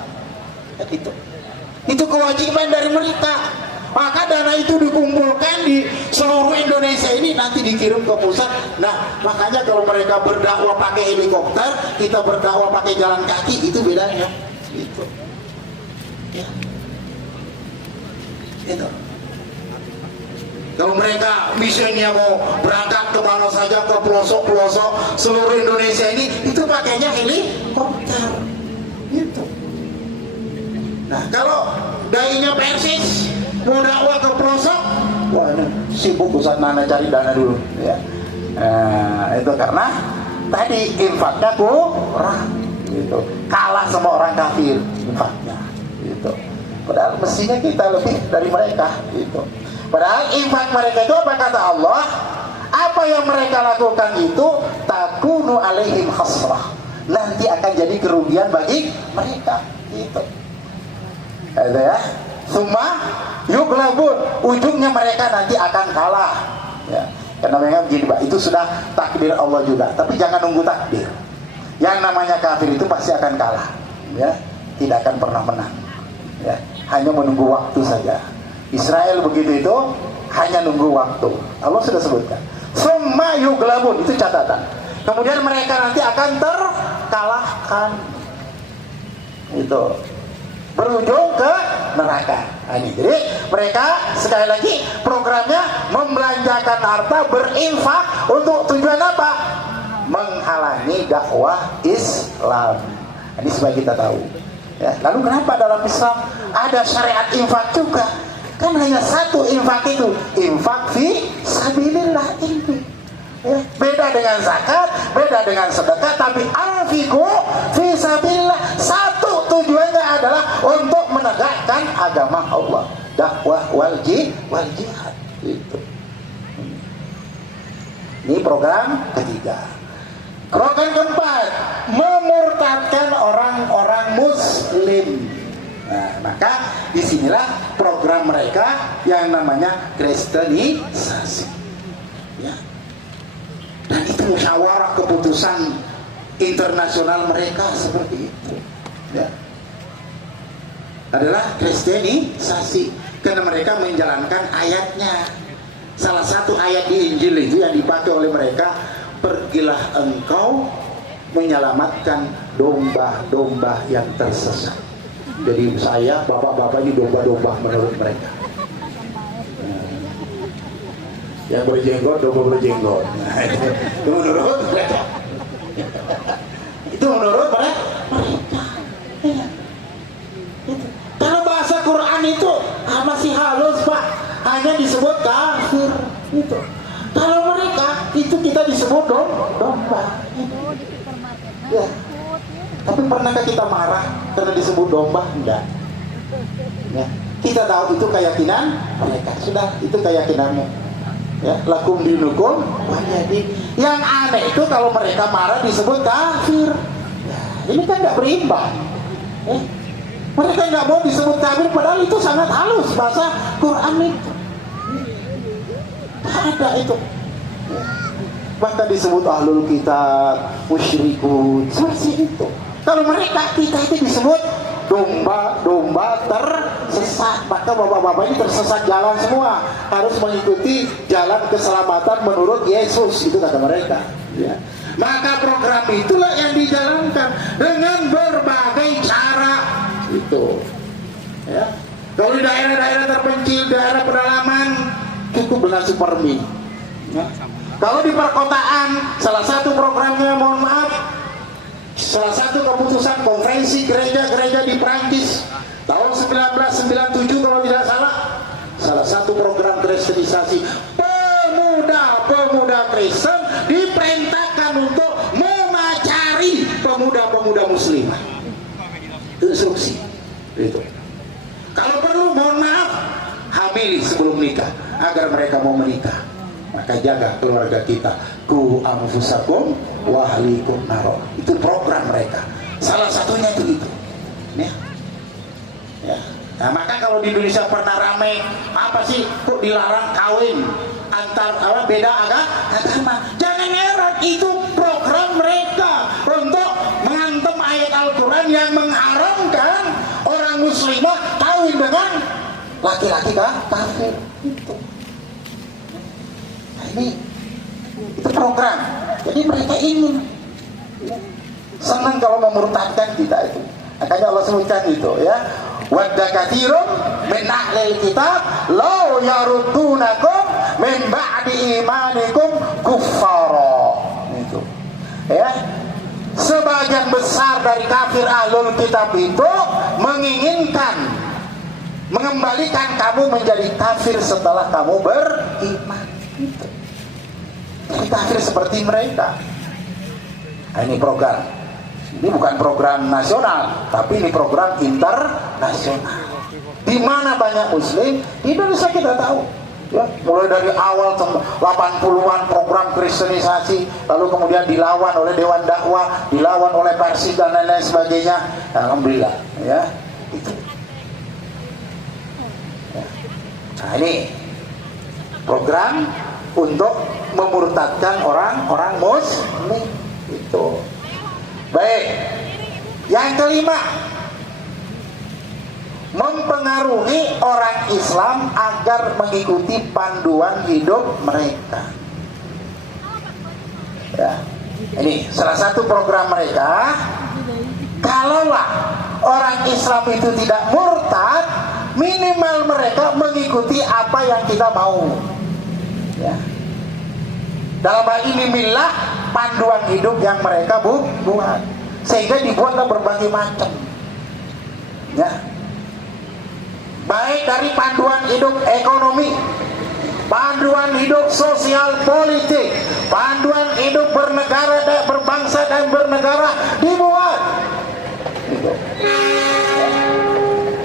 Itu kewajiban dari mereka. Maka dana itu dikumpulkan di seluruh Indonesia ini, nanti dikirim ke pusat. Nah, makanya kalau mereka berdakwah pakai helikopter, kita berdakwah pakai jalan kaki, itu bedanya. Itu. Ya. Itu. Kalau mereka misinya mau berangkat ke mana saja, ke pelosok-pelosok seluruh Indonesia ini, itu pakainya helikopter. Gitu. Nah, kalau dainya Persis mau dakwah ke pelosok, wah ini sibuk Ustaz, mana cari dana dulu, ya. Nah, itu karena tadi infaknya kurang, gitu. Kalah sama orang kafir infaknya, gitu. Padahal mestinya kita lebih dari mereka, gitu. Padahal infak mereka itu apa kata Allah? Apa yang mereka lakukan itu takunu alaihim khasrah, nanti akan jadi kerugian bagi mereka, gitu. Ada ya, summa yughlabun, ujungnya mereka nanti akan kalah. Ya, karena memang begini, Pak, itu sudah takdir Allah juga. Tapi jangan nunggu takdir. Yang namanya kafir itu pasti akan kalah. Ya, tidak akan pernah menang. Ya, hanya menunggu waktu saja. Israel begitu itu hanya nunggu waktu. Allah sudah sebutkan. Summa yughlabun, itu catatan. Kemudian mereka nanti akan terkalahkan. Itu berujung ke neraka. Nah, ini. Jadi mereka sekali lagi programnya membelanjakan harta, berinfak untuk tujuan apa? Menghalangi dakwah Islam. Ini supaya kita tahu. Ya. Lalu kenapa dalam Islam ada syariat infak juga? Kan hanya satu infak itu, infak fi sabilillah ini. Ya. Beda dengan zakat, beda dengan sedekah, tapi anfiqu fi sabilillah. Satu tujuannya adalah untuk menegakkan agama Allah, dakwah wal jihad. Itu. Ini program ketiga. Program keempat, memurtadkan orang-orang Muslim. Nah, maka disinilah program mereka yang namanya kristenisasi. Ya. Dan itu musyawarah keputusan internasional mereka seperti itu. Ya. adalah kristenisasi, karena mereka menjalankan ayatnya. Salah satu ayat di Injil itu yang dipakai oleh mereka, pergilah engkau menyelamatkan domba-domba yang tersesat. Jadi saya, bapak-bapak ini domba-domba menurut mereka. Yang berjenggot, domba berjenggot. Nah, itu menurut mereka. Itu menurut mereka. Kalau bahasa Quran itu masih halus, Pak, hanya disebut kafir. Itu. Kalau mereka itu kita disebut domba. Ya. Tapi pernahkah kita marah karena disebut domba? Enggak. Ya. Kita tahu itu keyakinan mereka. Sudah, itu keyakinannya. Ya, lakum dinukum waliya. Yang aneh itu kalau mereka marah disebut kafir. Ya, ini kan nggak berimbang. Mereka nggak mau disebut kafir, padahal itu sangat halus bahasa Quran itu. Ada itu. Maka disebut ahlul kitab, musyrikun, seperti itu. Kalau mereka, kita itu disebut domba-domba tersesat. Maka bapak-bapak ini tersesat jalan semua, harus mengikuti jalan keselamatan menurut Yesus, itu kata mereka. Ya. Maka program itulah yang dijalankan dengan berbagai cara. Itu. Ya. Kalau di daerah-daerah terpencil, daerah pedalaman, cukup dengan Supermi. Ya. Kalau di perkotaan, salah satu programnya, mohon maaf, salah satu keputusan konferensi gereja-gereja di Prancis tahun 1997 kalau tidak salah, salah satu program kristenisasi, pemuda-pemuda Kristen diperintahkan untuk memacari pemuda-pemuda muslimah. Instruksi itu. Kalau perlu, mohon maaf, hamili sebelum nikah agar mereka mau menikah. Maka jaga keluarga kita. Ku anfusakum wa ahlikum naro. Itu program mereka. Salah satunya itu. Ya. Ya. Nah, maka kalau di Indonesia pernah ramai, apa sih kok dilarang kawin antar beda agama? Jangan heran, itu program mereka untuk mengantem ayat Al-Quran yang mengharamkan orang muslimah kawin dengan laki-laki kafir. Itu. Itu program. Jadi mereka ingin senang kalau memurtadkan kita itu. Makanya Allah sebutkan itu, ya. Wadda katsirun min ahlil kitab law yaruddunakum min ba'di imanikum kuffara. Itu. Ya. Sebagian besar dari kafir ahlul kitab itu menginginkan mengembalikan kamu menjadi kafir setelah kamu beriman. Itu. Kafir seperti mereka. Nah, ini program. Ini bukan program nasional, tapi ini program internasional. Di mana banyak muslim, di Indonesia kita tahu. Ya, mulai dari awal 80-an program kristenisasi, lalu kemudian dilawan oleh Dewan Dakwah, dilawan oleh Persib dan lain-lain sebagainya. Alhamdulillah, ya. Itu. Ya. Nah, ini program untuk memurtadkan orang-orang muslim itu. Baik. Yang kelima, mempengaruhi orang Islam agar mengikuti panduan hidup mereka. Ya. Ini salah satu program mereka. Kalaulah orang Islam itu tidak murtad, minimal mereka mengikuti apa yang kita mau. Ya. Dalam hal ini milah panduan hidup yang mereka buat, sehingga dibuatlah berbagai macam. Ya. Baik dari panduan hidup ekonomi, panduan hidup sosial politik, panduan hidup bernegara dan berbangsa dan bernegara dibuat. Gitu.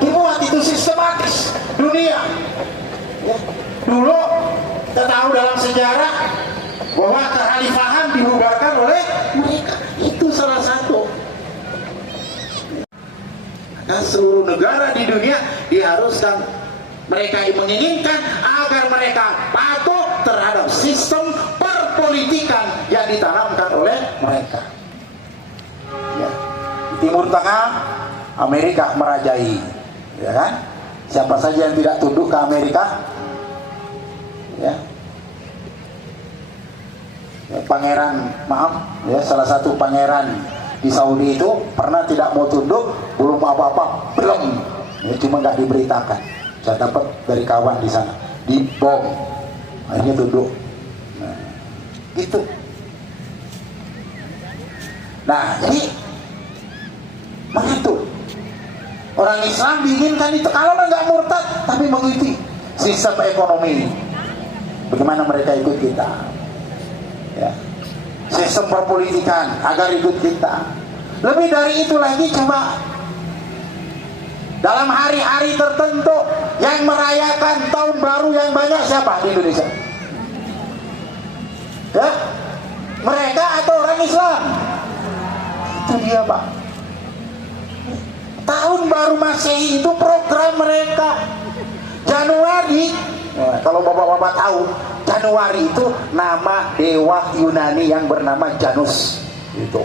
Dibuat itu sistematis dunia. Ya. Dulu kita tahu dalam sejarah bahwa kekhalifahan dibubarkan oleh mereka. Itu salah satu. Nah, seluruh negara di dunia diharuskan, mereka menginginkan agar mereka patuh terhadap sistem perpolitikan yang ditanamkan oleh mereka. Ya. Timur Tengah, Amerika merajai. ya kan? Siapa saja yang tidak tunduk ke Amerika, ya, pangeran, maaf, ya, salah satu pangeran di Saudi itu pernah tidak mau tunduk, belum apa-apa, belum, ya, cuma nggak diberitakan. Saya dapat dari kawan di sana, dibom, akhirnya tunduk. Nah, gitu. Nah, jadi begitu. Orang Islam diinginkan itu, kalau nggak murtad tapi mengikuti sistem ekonomi. Bagaimana mereka ikut kita? Ya. Sistem perpolitikan agar ikut kita. Lebih dari itu lagi, coba dalam hari-hari tertentu yang merayakan tahun baru yang banyak siapa di Indonesia? Ya, mereka atau orang Islam? Itu dia, Pak. Tahun baru Masehi itu program mereka. Januari, ya, kalau bapak-bapak tahu, Januari itu nama dewa Yunani yang bernama Janus. Itu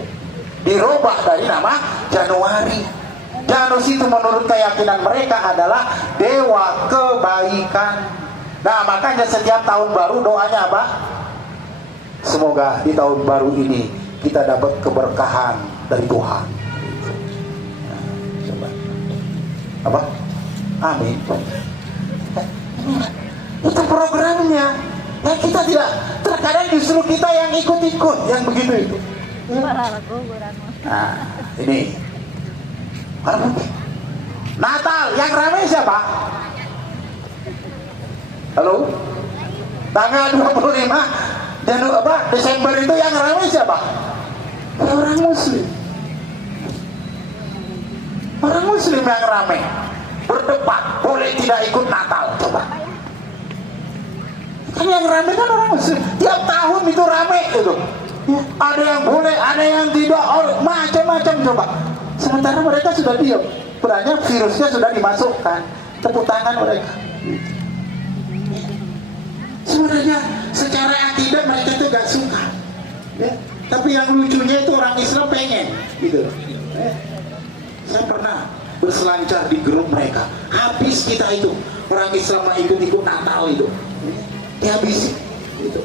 dirubah dari nama Januari. Janus itu menurut keyakinan mereka adalah dewa kebaikan. Nah, makanya setiap tahun baru doanya apa? Semoga di tahun baru ini kita dapat keberkahan dari Tuhan. Nah, coba. Apa? Amin. Itu programnya. Nah, kita tidak, terkadang justru kita yang ikut-ikut yang begitu itu. Nah, ini Natal yang ramai siapa? Halo? Tanggal 25 Desember itu yang ramai siapa? Orang Muslim. Orang Muslim yang ramai berdebat boleh tidak ikut Natal, coba. Kan yang ramai kan orang Muslim. Tiap tahun itu ramai itu. Ya, ada yang boleh, ada yang tidak, macam-macam, coba. Sementara mereka sudah diam. Berarti virusnya sudah dimasukkan. Tepuk tangan mereka. Sebenarnya secara akidah mereka itu gak suka, ya. Tapi yang lucunya itu orang Islam pengen gitu. Saya pernah berselancar di grup mereka. Habis kita itu orang Islam ikut-ikut Natal itu, dihabisi gitu.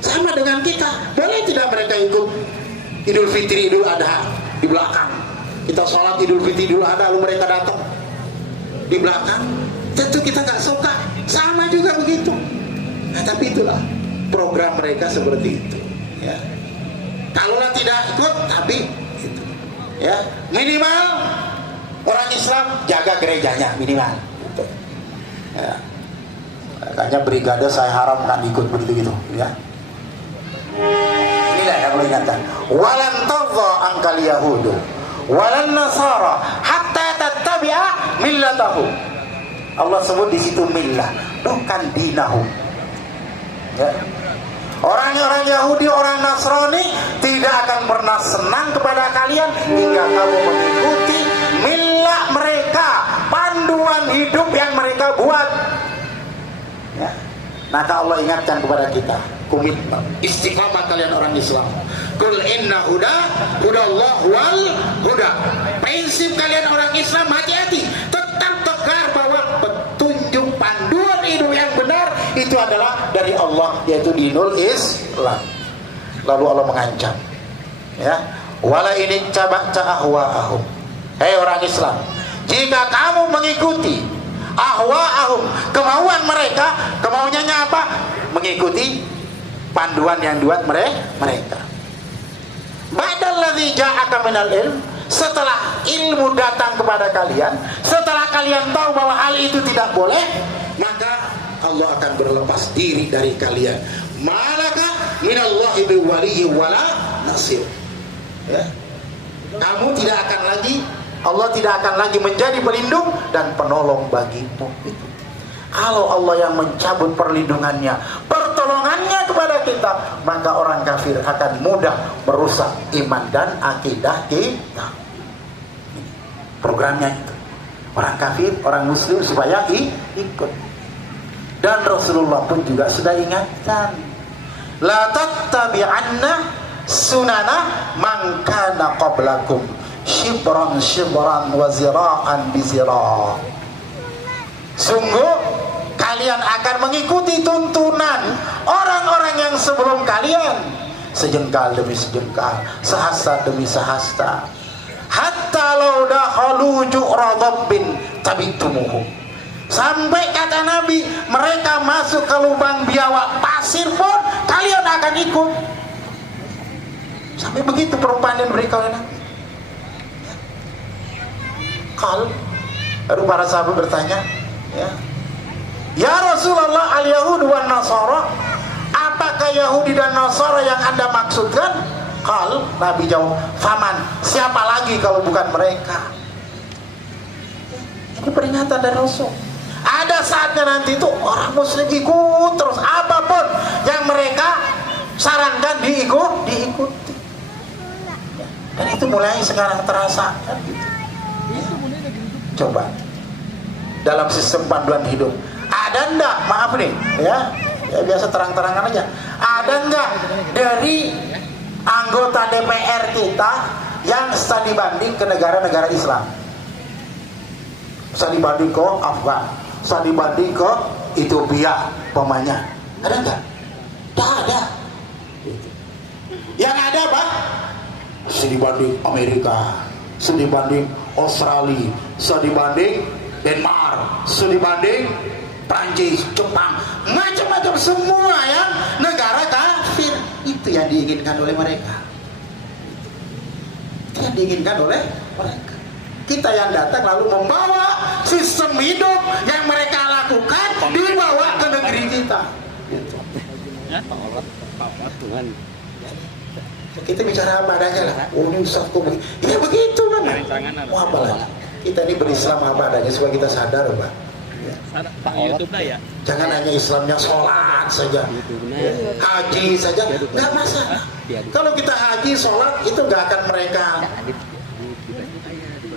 Sama dengan kita. Boleh tidak mereka ikut Idul Fitri, Idul Adha di belakang? Kita sholat Idul Fitri, Idul Adha, lalu mereka datang di belakang. Tentu kita gak suka. Sama juga begitu. Nah, tapi itulah program mereka seperti itu. Ya. Kalaulah tidak ikut, tapi itu. Ya, minimal orang Islam jaga gerejanya minimal. Gitu. Ya. Makanya brigade saya haramkan ikut begitu-gitu. Ya. Inilah yang lo ingatkan. Walan tadha angkal yahudu walan nasara hatta tattabi'a millatahum. Allah sebut di situ millah, bukan dinahum. Ya. Orang-orang Yahudi, orang Nasrani tidak akan pernah senang kepada kalian hingga kamu mengikuti millah mereka, panduan hidup yang mereka buat. Ya. Maka Allah ingatkan kepada kita, komitmen istiqamah kalian orang Islam. Qul inna hudallah wal huda. Prinsip kalian orang Islam, hati-hati, tetap tegar bahwa petunjuk panduan hidup yang benar itu adalah dari Allah, yaitu dinul Islam. Lalu Allah mengancam, ya, wala ini caba'ta ahwa'ahum. Hei orang Islam, jika kamu mengikuti ahwa'ahum, kemauan mereka, kemauannya apa? Mengikuti panduan yang dibuat mereka. Ba'dalladzi ja'aka minal ilm, setelah ilmu datang kepada kalian, setelah kalian tahu bahwa hal itu tidak boleh, maka Allah akan berlepas diri dari kalian. Malaka minallahi biwaliyyi wala nasir. Ya. Kamu tidak akan lagi, Allah tidak akan lagi menjadi pelindung dan penolong bagimu. Kalau Allah yang mencabut perlindungannya, pertolongannya kepada kita, maka orang kafir akan mudah merusak iman dan akidah kita. Programnya itu. Orang kafir, orang muslim supaya ikut. Dan Rasulullah pun juga sudah ingatkan, la tattabi'anna sunana man kana qablakum shibran shibran wa zira'an bi zira'. Sungguh kalian akan mengikuti tuntunan orang-orang yang sebelum kalian, sejengkal demi sejengkal, sehasta demi sehasta. Hatta law dakhalu ju'ra dhabbin tabitumuhum. Sampai kata Nabi, mereka masuk ke lubang biawak pasir pun kalian akan ikut. Sampai begitu perumpamaan yang diberikan oleh Nabi. Lalu para sahabat bertanya, ya Rasulullah, al-Yahud wa Nasara, apakah Yahudi dan Nasara yang Anda maksudkan? Nabi jawab, faman, siapa lagi kalau bukan mereka? Ini peringatan dari Rasul. Ada saatnya nanti itu orang muslim ikut terus apapun yang mereka sarankan diikuti. Dan itu mulai sekarang terasa kan gitu. Coba dalam sistem panduan hidup ada enggak, maaf nih ya biasa terang-terangan aja, ada enggak dari anggota DPR kita yang studi banding ke negara-negara Islam, studi banding ke Afgan, studi banding ke Ethiopia pemanya, ada enggak? Tak ada. Yang ada apa? Studi banding Amerika, studi banding Australia, studi banding Denmark, studi banding Prancis, Jepang, macam-macam semua yang negara kafir. Itu yang diinginkan oleh mereka. Itu yang diinginkan oleh mereka. Kita yang datang lalu membawa sistem hidup yang mereka lakukan dibawa ke negeri kita. Gitu. Kita bicara apa adanya lah. Oh ini Ustaz kok begitu? Ya begitu kan. Mau apa lagi? Kita ini berislam apa adanya supaya kita sadar, Pak. Ya. Jangan hanya Islamnya sholat saja, haji saja, nggak masalah. Kalau kita haji, sholat itu nggak akan mereka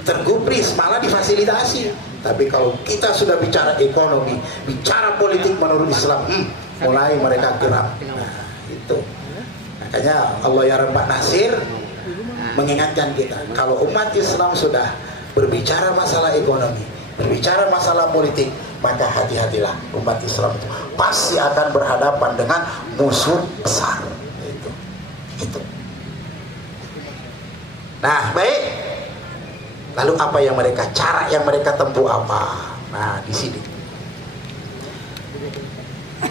tergubris, malah difasilitasi. Tapi kalau kita sudah bicara ekonomi, bicara politik menurut Islam, mulai mereka gerak. Nah, itu. Makanya Allah ya Rabbah Nasir mengingatkan kita, kalau umat Islam sudah berbicara masalah ekonomi, berbicara masalah politik, maka hati-hatilah, umat Islam itu pasti akan berhadapan dengan musuh besar. Itu. Nah, baik. Lalu apa yang mereka, cara yang mereka tempuh apa? Nah, di sini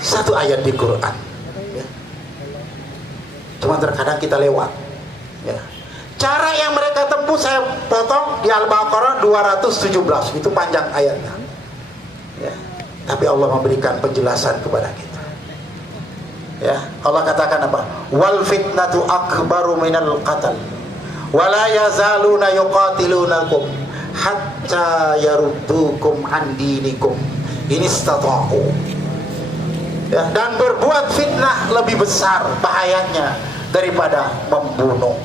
satu ayat di Quran. Cuma terkadang kita lewat. Cara yang mereka tempuh saya potong di Al-Baqarah 217, itu panjang ayatnya. Tapi Allah memberikan penjelasan kepada kita. Allah katakan apa? Wal fitnatu akbaru minal qatl. Wala yazaluna yuqatilunakum hatta yaruddukum an dinikum in istata'u. Dan berbuat fitnah lebih besar bahayanya daripada membunuh.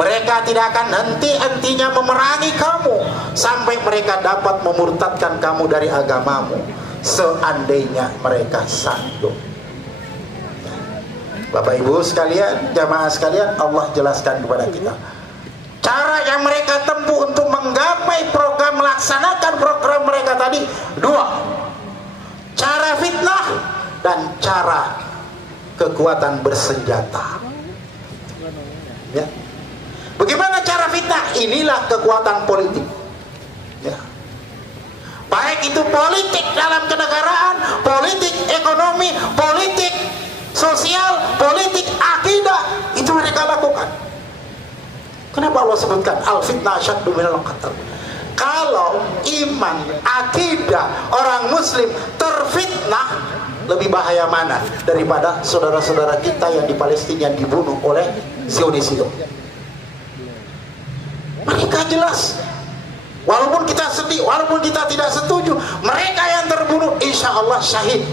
Mereka tidak akan henti-hentinya memerangi kamu sampai mereka dapat memurtadkan kamu dari agamamu, seandainya mereka sanggup. Bapak Ibu sekalian, jamaah sekalian, Allah jelaskan kepada kita cara yang mereka tempuh untuk menggapai program, melaksanakan program mereka tadi dua: cara fitnah dan cara kekuatan bersenjata. Bagaimana cara fitnah? Inilah kekuatan politik. Baik itu politik dalam kenegaraan, politik ekonomi, politik sosial, politik akidah, itu mereka lakukan. Kenapa Allah sebutkan al-fitnah asyaddu minal qatl? Kalau iman, akidah orang muslim terfitnah, lebih bahaya mana daripada saudara-saudara kita yang di Palestina yang dibunuh oleh Zionis itu? Mereka jelas, walaupun kita sedih, walaupun kita tidak setuju, mereka yang terbunuh insya Allah syahid.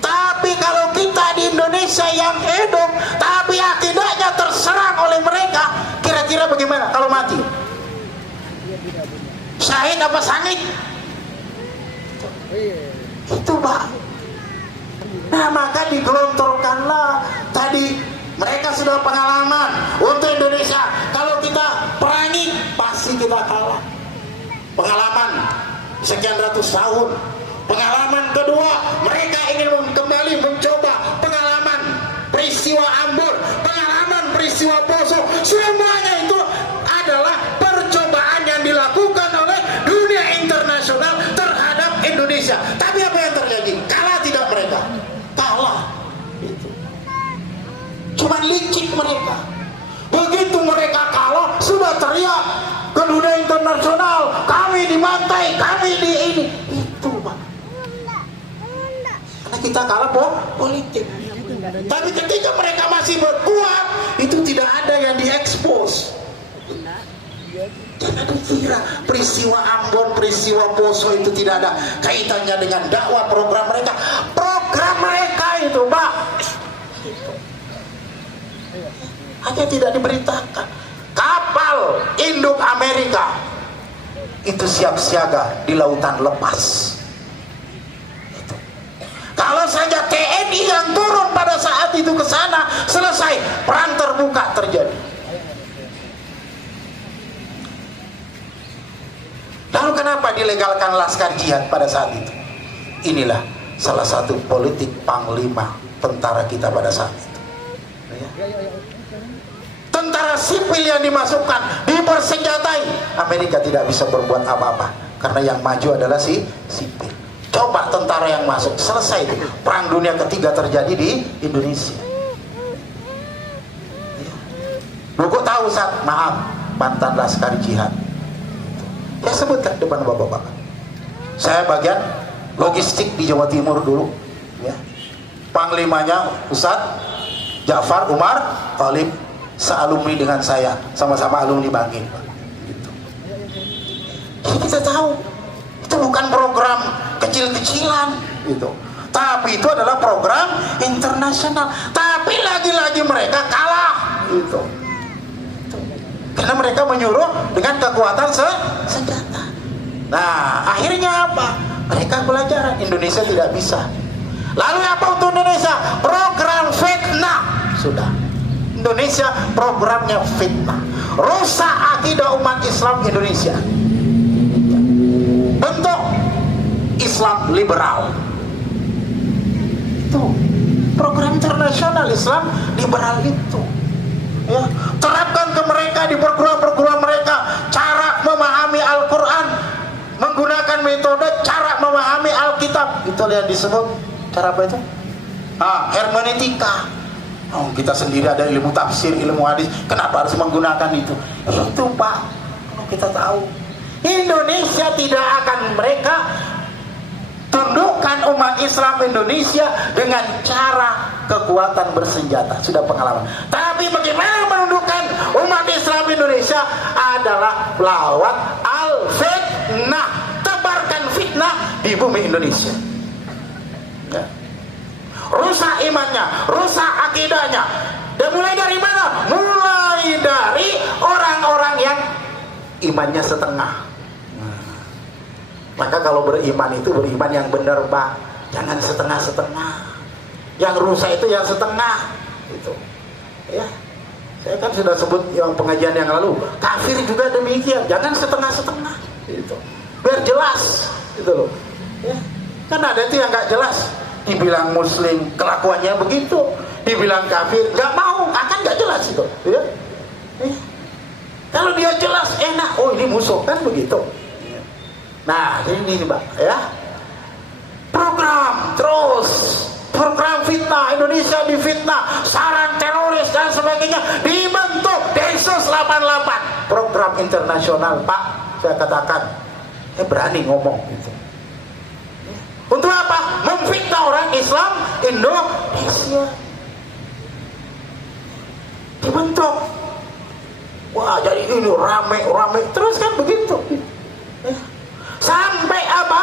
Tapi kalau kita di Indonesia yang hidup tapi akidahnya terserang oleh mereka, kira-kira bagaimana kalau mati? Syahid apa sangit? Itu Pak. Nah maka digelontorkanlah tadi, mereka sudah pengalaman untuk Indonesia. Kalau kita sekian ratus tahun. Pengalaman kedua, mereka ingin kembali mencoba pengalaman peristiwa Ambon, pengalaman peristiwa Poso. Semuanya itu adalah percobaan yang dilakukan oleh dunia internasional terhadap Indonesia. Tapi apa yang terjadi? Kalah tidak mereka? Kalah. Cuman licik mereka. Begitu mereka kalah, sudah teriak ke dunia internasional, kami dibantai, kami di ini. Itu Pak. Karena kita kalah politik. Tapi ketika mereka masih berkuat, itu tidak ada yang diekspos. Jangan dikira peristiwa Ambon, peristiwa Poso itu tidak ada kaitannya dengan dakwah program mereka. Program mereka itu Pak, hanya tidak diberitakan. Kapal induk Amerika itu siap siaga di lautan lepas. Kalau saja TNI yang turun pada saat itu ke sana, selesai, perang terbuka terjadi. Lalu kenapa dilegalkan laskar jihad pada saat itu? Inilah salah satu politik panglima tentara kita pada saat itu. Tentara sipil yang dimasukkan, dipersenjatai, Amerika tidak bisa berbuat apa-apa karena yang maju adalah sipil. Coba tentara yang masuk, selesai itu. Perang dunia ketiga terjadi di Indonesia. Buku tahu Ustaz, maaf, mantan laskar jihad. Saya sebutkan depan bapak-bapak. Saya bagian logistik di Jawa Timur dulu, ya. Panglimanya Ustaz Ja'far Umar Talib, sealumni dengan saya, sama-sama alumni Bangkit. Gitu. Jadi kita tahu itu bukan program kecil-kecilan, gitu. Tapi itu adalah program internasional. Tapi lagi-lagi mereka kalah, gitu. Karena mereka menyuruh dengan kekuatan senjata. Nah, akhirnya apa? Mereka belajar, Indonesia tidak bisa. Lalu apa untuk Indonesia? Program fitnah. Sudah. Indonesia programnya fitnah. Rusak akidah umat Islam Indonesia. Bentuk Islam liberal. Itu program internasional Islam liberal itu. Ya, terapkan ke mereka di perguruan-perguruan mereka cara memahami Al-Quran, menggunakan metode cara memahami Alkitab. Itu yang disebut cara apa itu? Hermeneutika. Oh, kita sendiri ada ilmu tafsir, ilmu hadis, kenapa harus menggunakan itu? Itu Pak, kalau kita tahu Indonesia tidak akan mereka tundukkan umat Islam Indonesia dengan cara kekuatan bersenjata, sudah pengalaman. Tapi bagaimana menundukkan umat Islam Indonesia adalah lewat al-fitnah, tebarkan fitnah di bumi Indonesia. Ya. Rusak imannya, rusak akidahnya. Dan mulai dari mana? Mulai dari orang-orang yang imannya setengah. Maka kalau beriman itu beriman yang benar Pak, jangan setengah-setengah. Yang rusak itu yang setengah. Itu, ya. Saya kan sudah sebut yang pengajian yang lalu. Kafir juga demikian, jangan setengah-setengah. Itu, biar jelas, gitu loh. Ya. Kan ada itu yang nggak jelas. Dibilang Muslim kelakuannya begitu, dibilang kafir nggak mau, akan nggak jelas itu. Ya. Ya. Kalau dia jelas enak, oh ini musuh kan begitu. Nah, ini Pak, ya. Program terus, program fitnah, Indonesia difitnah, sarang teroris dan sebagainya dibentuk Densus 88. Program internasional Pak, saya katakan, saya berani ngomong gitu. Untuk apa? Memfitnah orang Islam Indonesia. Dibentuk. Wah, jadi ini rame-rame terus kan begitu. Ya. Sampai apa?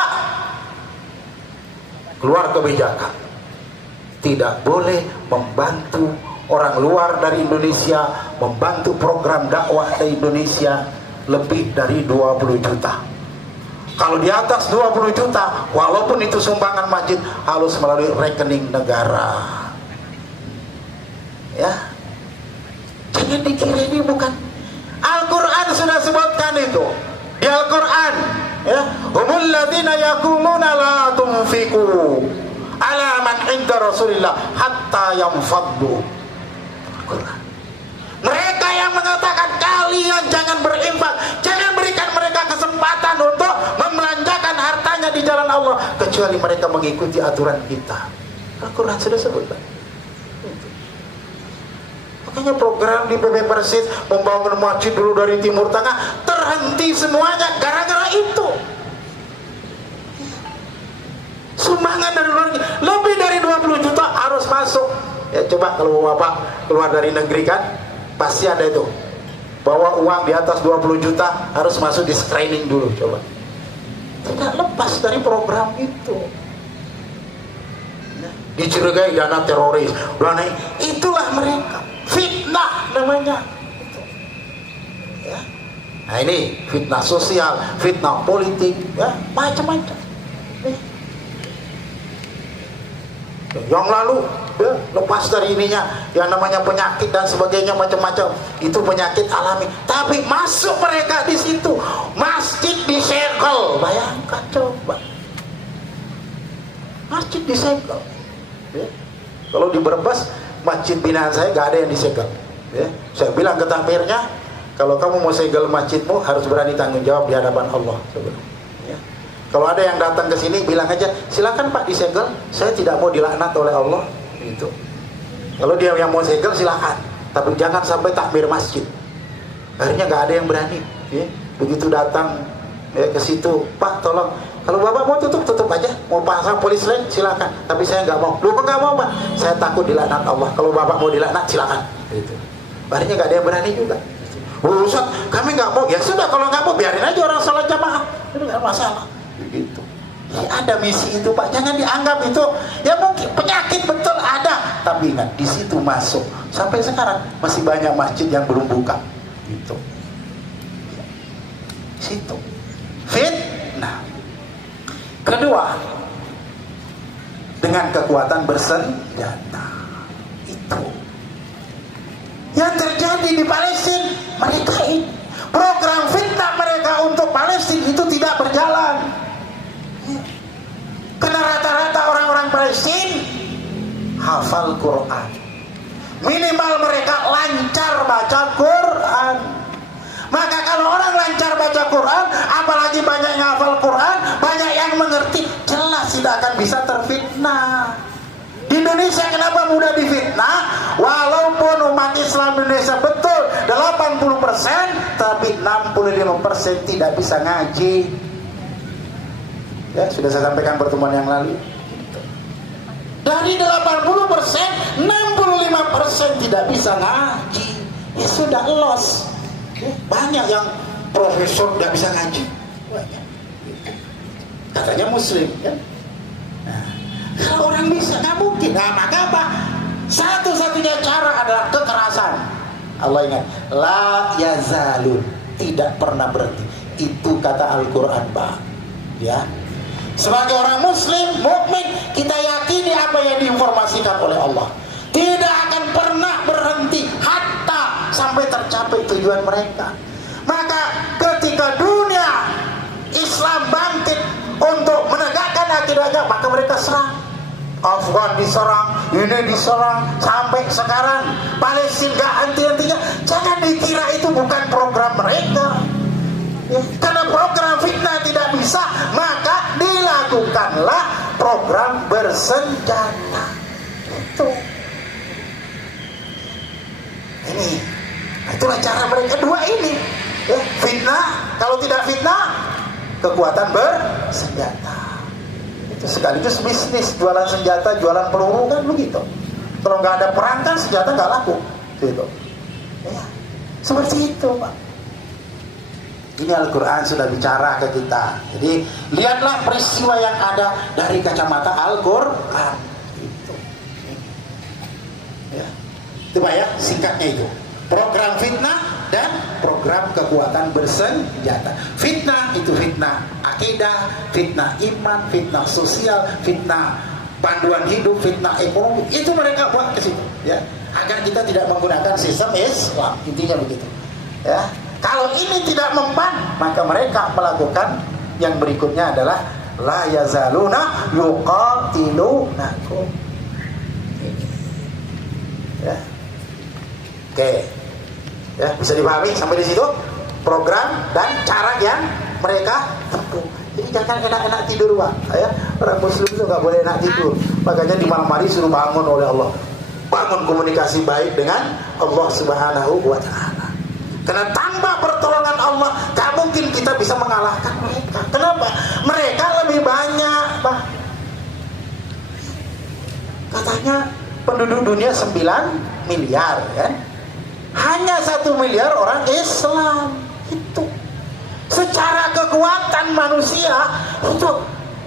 Keluar kebijakan, tidak boleh membantu orang luar dari Indonesia membantu program dakwah di Indonesia lebih dari 20 juta. Kalau di atas 20 juta, walaupun itu sumbangan masjid, harus melalui rekening negara. Ya, jangan dikira ini bukan. Al-Quran sudah sebutkan itu. Di Al-Quran, ya, humul ladzina yaquluna la tunfiqu ala man inda Rasulillah hatta yanfaddu. Mereka yang mengatakan kalian jangan berinfak, jangan berikan mereka kesempatan untuk membelanjakan hartanya di jalan Allah kecuali mereka mengikuti aturan kita. Al-Quran sudah sebut, Pak. Makanya program di PB Persis membangun masjid dulu dari Timur Tengah terhenti semuanya gara-gara itu. Sumbangan dari luar negeri lebih dari 20 juta harus masuk. Ya coba kalau Bapak keluar dari negeri kan pasti ada itu. Bawa uang di atas 20 juta harus masuk di screening dulu, coba. Tidak lepas dari program itu. Dicurigai dana teroris, dana itulah mereka. Fitnah namanya. Ya. Nah ini fitnah sosial, fitnah politik, ya macam-macam. Yang lalu ya, lepas dari ininya yang namanya penyakit dan sebagainya macam-macam, itu penyakit alami. Tapi masuk mereka di situ, masjid disegel, bayangkan coba, masjid disegel. Ya. Kalau di Brebes masjid binaan saya gak ada yang disegel. Ya. Saya bilang ke takmirnya, kalau kamu mau segel masjidmu harus berani tanggung jawab di hadapan Allah. Ya. Kalau ada yang datang ke sini bilang aja, silakan Pak disegel, saya tidak mau dilaknat oleh Allah. Itu. Kalau dia yang mau segel silakan, tapi jangan sampai takmir masjid. Akhirnya gak ada yang berani. Ya. Begitu datang ya, ke situ, Pak tolong. Kalau Bapak mau tutup aja, mau pasang polis lain silakan, tapi saya nggak mau. Lu kok nggak mau, Pak? Saya takut dilaknat Allah. Kalau Bapak mau dilaknat silakan. Gitu. Akhirnya nggak ada yang berani juga. Ustaz, kami nggak mau. Ya sudah, kalau nggak mau biarin aja orang salat jamaah, itu nggak masalah. Gitu. Ya, ada misi itu, Pak. Jangan dianggap itu ya mungkin penyakit betul ada, tapi ingat di situ masuk. Sampai sekarang masih banyak masjid yang belum buka. Gitu. Situ. Fitnah. Kedua, dengan kekuatan bersenjata. Itu yang terjadi di Palestina. Mereka ini program fitnah mereka untuk Palestina itu tidak berjalan. Karena rata-rata orang-orang Palestina hafal Quran, minimal mereka lancar baca Quran. Maka kalau orang lancar baca Quran, apalagi banyak yang hafal Quran, banyak yang mengerti, jelas tidak akan bisa terfitnah. Di Indonesia kenapa mudah difitnah? Walaupun umat Islam Indonesia betul 80%, tapi 65% tidak bisa ngaji. Ya, sudah saya sampaikan pertemuan yang lalu. Dari 80%, 65% tidak bisa ngaji. Ya sudah loss. Banyak yang profesor tidak bisa ngaji, banyak. Katanya muslim kan? Nah, kalau orang bisa nggak mungkin. Nah, maka apa? Satu-satunya cara adalah kekerasan. Allah ingat, la yazalun, tidak pernah berhenti. Itu kata Al-Quran, Pak. Ya. Sebagai orang muslim, mukmin, kita yakini apa yang diinformasikan oleh Allah. Tidak akan pernah berhenti hatta sampai tercapai tujuan mereka. Maka ketika dunia Islam bangkit untuk menegakkan akidahnya, maka mereka serang. Afgan diserang, ini diserang, sampai sekarang Palestina gak henti-hentinya. Jangan dikira itu bukan program mereka. Ya, karena program fitnah tidak bisa, maka dilakukanlah program bersenjata. Itu. Ini, itulah cara mereka dua ini. Ya, fitnah, kalau tidak fitnah, kekuatan bersenjata. Itu sekaligus bisnis, jualan senjata, jualan peluru kan begitu. Kalau nggak ada perang kan senjata nggak laku, gitu. Ya, seperti itu, Pak. Ini Al-Quran sudah bicara ke kita. Jadi lihatlah peristiwa yang ada dari kacamata Al-Quran. Itu. Ya. Itu Pak ya, singkatnya itu. Program fitnah dan program kekuatan bersenjata. Fitnah itu fitnah akidah, fitnah iman, fitnah sosial, fitnah panduan hidup, fitnah ekonomi. Itu mereka buat ke situ, ya. Agar kita tidak menggunakan sistem Islam. Intinya begitu. Ya. Kalau ini tidak mempan, maka mereka melakukan yang berikutnya adalah la yazaluna yuqatilunakum. Ya. Oke. Ya, bisa dipahami sampai di situ program dan cara yang mereka tempuh. Jadi jangan enak-enak tidur, Pak. Ya, orang muslim itu nggak boleh enak tidur. Makanya di malam hari suruh bangun oleh Allah. Bangun komunikasi baik dengan Allah Subhanahu wa taala. Karena tanpa pertolongan Allah, tak mungkin kita bisa mengalahkan mereka. Kenapa? Mereka lebih banyak, Pak. Katanya penduduk dunia 9 miliar, kan? Hanya 1 miliar orang Islam. Itu secara kekuatan manusia itu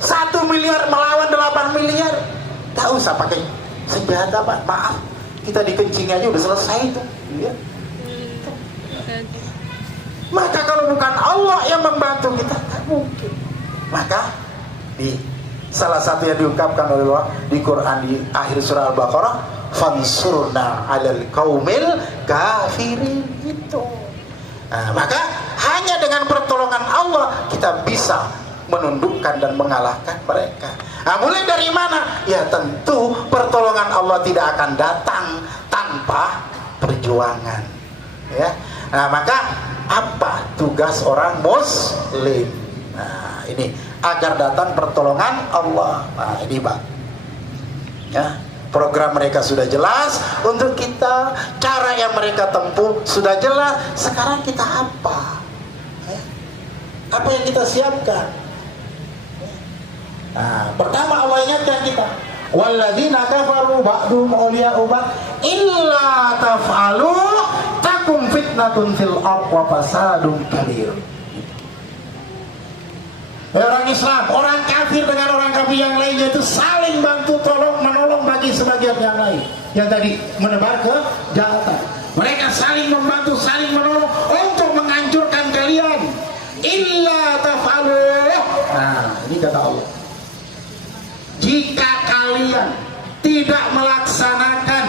1 miliar melawan 8 miliar. Tak usah pakai senjata, Pak. Maaf, kita dikencing aja udah selesai itu. Ya. Maka kalau bukan Allah yang membantu kita, tak mungkin. Maka di salah satu yang diungkapkan oleh Allah di Quran di akhir surah Al-Baqarah, fansurna 'alal qaumil kafirin itu. Nah, maka hanya dengan pertolongan Allah kita bisa menundukkan dan mengalahkan mereka. Nah, mulai dari mana? Ya tentu pertolongan Allah tidak akan datang tanpa perjuangan. Ya. Nah, maka apa tugas orang muslim? Nah, ini agar datang pertolongan Allah. Nah, ini, Pak. Ya. Program mereka sudah jelas untuk kita, cara yang mereka tempuh sudah jelas. Sekarang kita apa? Apa yang kita siapkan? Nah, pertama Allah ingatkan kita, walladzina kafaru ba'dhum awliya'u ba'd illa taf'alu takum fitnatun fil ardh wa fasadun kabir. Orang Islam, orang kafir dengan orang kafir yang lainnya itu saling bantu tolong menolong bagi sebagian yang lain. Yang tadi menebar kejahatan. Mereka saling membantu, saling menolong untuk menghancurkan kalian. Illa taf'alu. Nah, ini kata Allah. Jika kalian tidak melaksanakan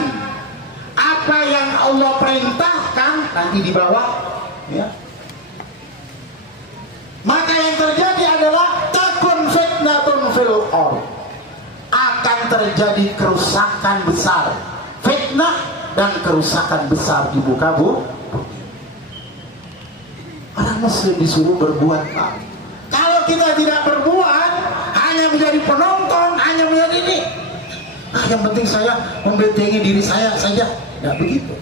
apa yang Allah perintahkan, nanti di bawah, ya. Maka yang terjadi adalah takun fitnatun fil ardh. Akan terjadi kerusakan besar, fitnah dan kerusakan besar di muka bumi. Orang muslim disuruh berbuat, Pak. Kalau kita tidak berbuat, hanya menjadi penonton, hanya menjadi ini. Yang penting saya membentengi diri saya saja. Tidak begitu.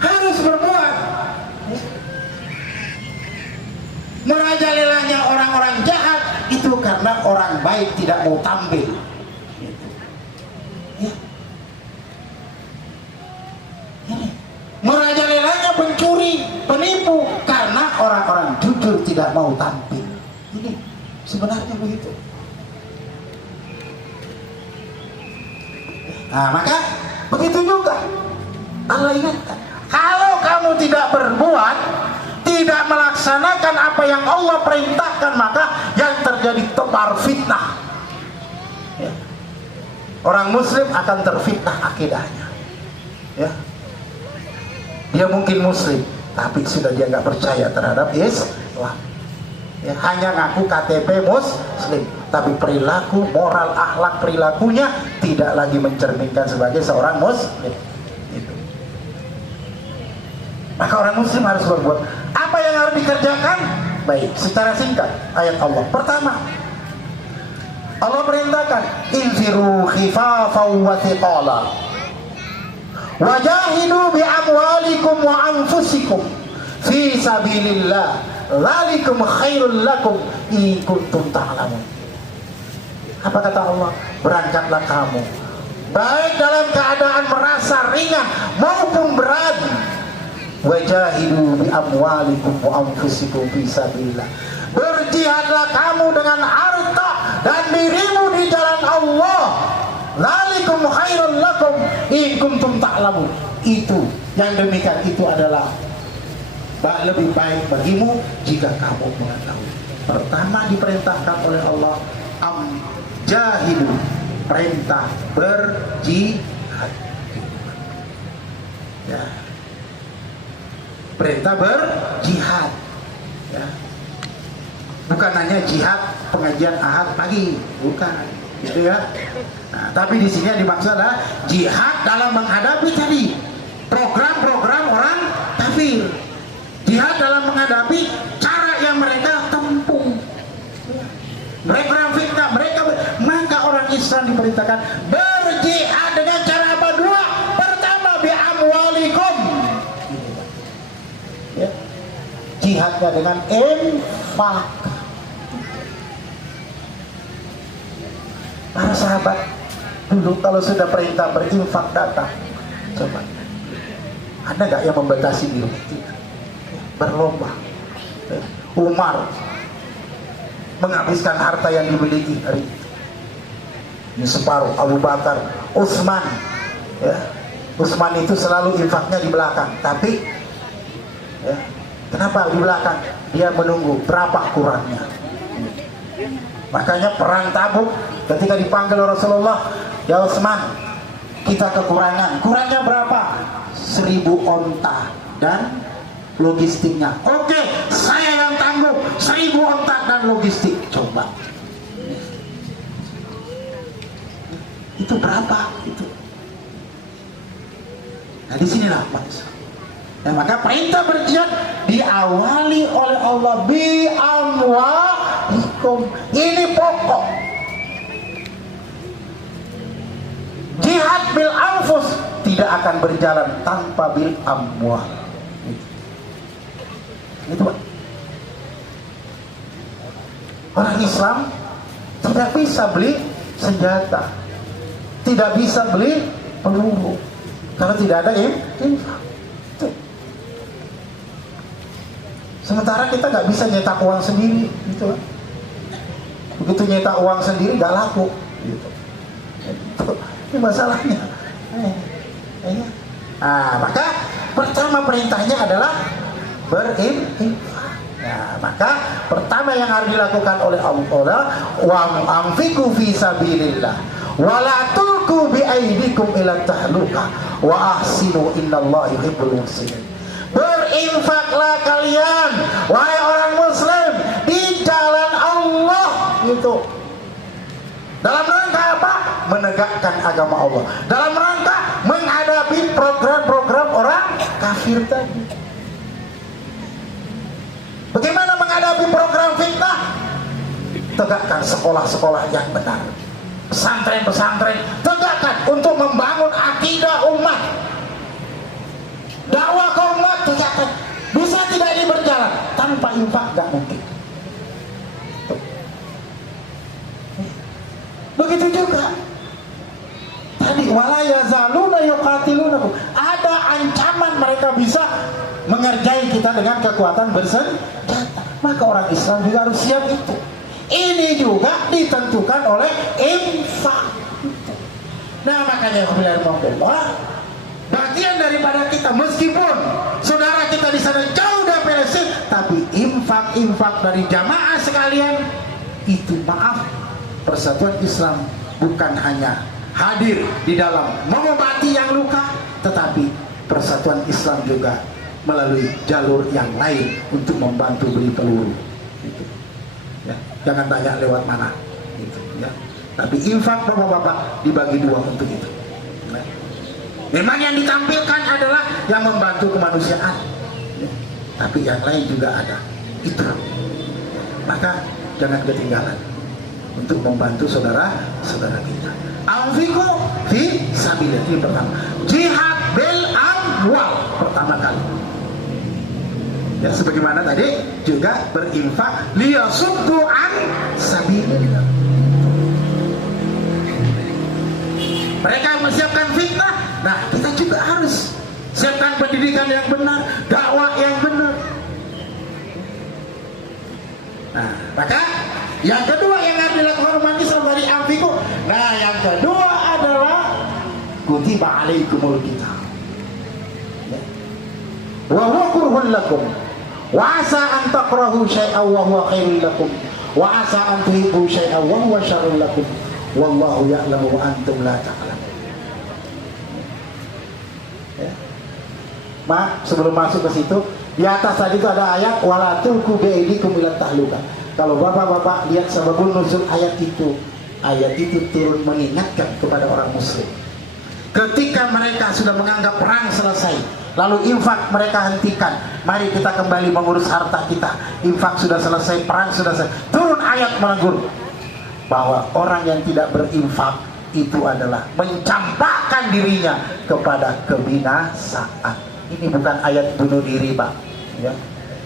Harus berbuat. Merajalelahnya orang-orang jahat itu karena orang baik tidak mau tampil. Ya. Merajalelahnya pencuri, penipu karena orang-orang jujur tidak mau tampil. Ini sebenarnya begitu. Nah, maka begitu juga Allah ingatkan, kalau kamu tidak berbuat, tidak melaksanakan apa yang Allah perintahkan, maka yang terjadi tebar fitnah. Ya. Orang muslim akan terfitnah akidahnya. Ya. Dia mungkin muslim, tapi sudah dia nggak percaya terhadap Islam. Ya, hanya ngaku KTP muslim, tapi perilaku, moral, akhlak perilakunya tidak lagi mencerminkan sebagai seorang muslim. Itu. Maka orang muslim harus berbuat. Apa yang harus dikerjakan? Baik, secara singkat ayat Allah. Pertama, Allah perintahkan infiru khifafan wa thiqala wajahidu bi amwalikum wa anfusikum fi sabilillah dzalikum khairul lakum in kuntum ta'lamun. Apa kata Allah? Berangkatlah kamu baik dalam keadaan merasa ringan maupun berat. Wajahidu bi amwalikum wa anfusikum fi sabilillah. Berjihadlah kamu dengan harta dan dirimu di jalan Allah. Dzalikum khairul lakum in kuntum ta'lamun. Itu yang demikian itu adalah lebih baik bagimu jika kamu mengetahui. Pertama diperintahkan oleh Allah jahidu, perintah berjihad. Ya. Perintah berjihad. Ya. Bukan hanya jihad pengajian Ahad pagi, bukan, gitu ya. Nah, tapi di sini yang dimaksud adalah jihad dalam menghadapi tadi program-program orang kafir. Jihad dalam menghadapi cara yang mereka tempuh. Mereka fitnah, maka orang Islam diperintahkan berjihad dengan cara apa? Dua. Pertama, bi'amwalikum. Ya. Jihadnya dengan infak. Para sahabat dulu kalau sudah perintah berinfak datang, coba ada nggak yang membatasi diri? Berlomba. Umar menghabiskan harta yang dimiliki hari itu. Ini separuh. Abu Bakar, Utsman, ya. Utsman itu selalu infaknya di belakang. Tapi, ya, kenapa di belakang? Dia menunggu berapa kurangnya. Makanya perang Tabuk ketika dipanggil Rasulullah, ya Utsman, kita kekurangan. Kurangnya berapa? 1000 onta dan logistiknya. Oke, saya yang tanggung 1000 onta dan logistik. Coba, itu berapa? Itu. Nah, disinilah maksud. Nah, maka perintah berjihad diawali oleh Allah bi amwalikum. Ini pokok. Jihad bil anfus tidak akan berjalan tanpa bil amwal. Itu Pak. Orang Islam tidak bisa beli senjata, tidak bisa beli peluru karena tidak ada infak. Sementara kita nggak bisa nyetak uang sendiri, gitu. Begitu nyetak uang sendiri nggak laku, gitu. Ini masalahnya. Nah, maka pertama perintahnya adalah berinfak. Nah, maka pertama yang harus dilakukan oleh Allah, wa anfiqu fi sabilillah wa la tulqu bi aydikum ila tahluka wa ahsinu innallaha yuhibbul muhsinin. Berinfaklah kalian, wahai orang muslim, di jalan Allah, gitu. Dalam rangka apa? Menegakkan agama Allah. Dalam rangka menghadapi program-program orang kafir tadi. Bagaimana menghadapi program fitnah? Tegakkan sekolah-sekolah yang benar, pesantren-pesantren, tegakkan untuk membangun akidah umat. Dakwah ke umat tegakkan. Bisa tidak ini berjalan tanpa infak? Tidak mungkin. Begitu juga tadi, wala yazaluna yuqatilunakum. Ada ancaman mereka bisa mengerjai kita dengan kekuatan bersenjata. Maka orang Islam juga harus siap itu. Ini juga ditentukan oleh infak. Nah, makanya alhamdulillah, bagian daripada kita, meskipun saudara kita di sana jauh dari Palestina, tapi infak dari jamaah sekalian itu, maaf, Persatuan Islam bukan hanya hadir di dalam mengobati yang luka, tetapi Persatuan Islam juga melalui jalur yang lain untuk membantu beli peluru. Gitu. Ya, jangan tanya lewat mana. Gitu, ya. Tapi infak bapak-bapak dibagi dua untuk itu. Ya. Memang yang ditampilkan adalah yang membantu kemanusiaan, ya. Tapi yang lain juga ada. Itu. Maka jangan ketinggalan untuk membantu saudara-saudara kita. Anfiqu fi sabilillah, ini pertama. Jihad bil amwal pertama kali. Ya, sebagaimana tadi juga berinfak liyasuddu an sabilillah. Mereka mempersiapkan fitnah. Nah, kita juga harus siapkan pendidikan yang benar, dakwah yang benar. Nah, maka yang kedua yang harus dilakukan umat Islam dari anfiqu. Nah, yang kedua adalah kutiba alaikumul qital. Wa huwa kurhun lakum. Wa asa an takrahu syai'an wa huwa khairul lakum. Wa asa an tuhibbu syai'an wa huwa syarrul lakum. Wallahu ya'lamu wa antum la ta'lamun. Ya. Sebelum masuk ke situ, Di atas tadi itu ada ayat wala tulqu biaidikum ila tahluka. Kalau bapak-bapak lihat sababul nuzul ayat itu turun mengingatkan kepada orang muslim. Ketika mereka sudah menganggap perang selesai, lalu infak mereka hentikan. Mari kita kembali mengurus harta kita. Infak sudah selesai, perang sudah selesai. Turun ayat menegur bahwa orang yang tidak berinfak itu adalah mencampakkan dirinya kepada kebinasaan. Ini bukan ayat bunuh diri, Pak. Ya.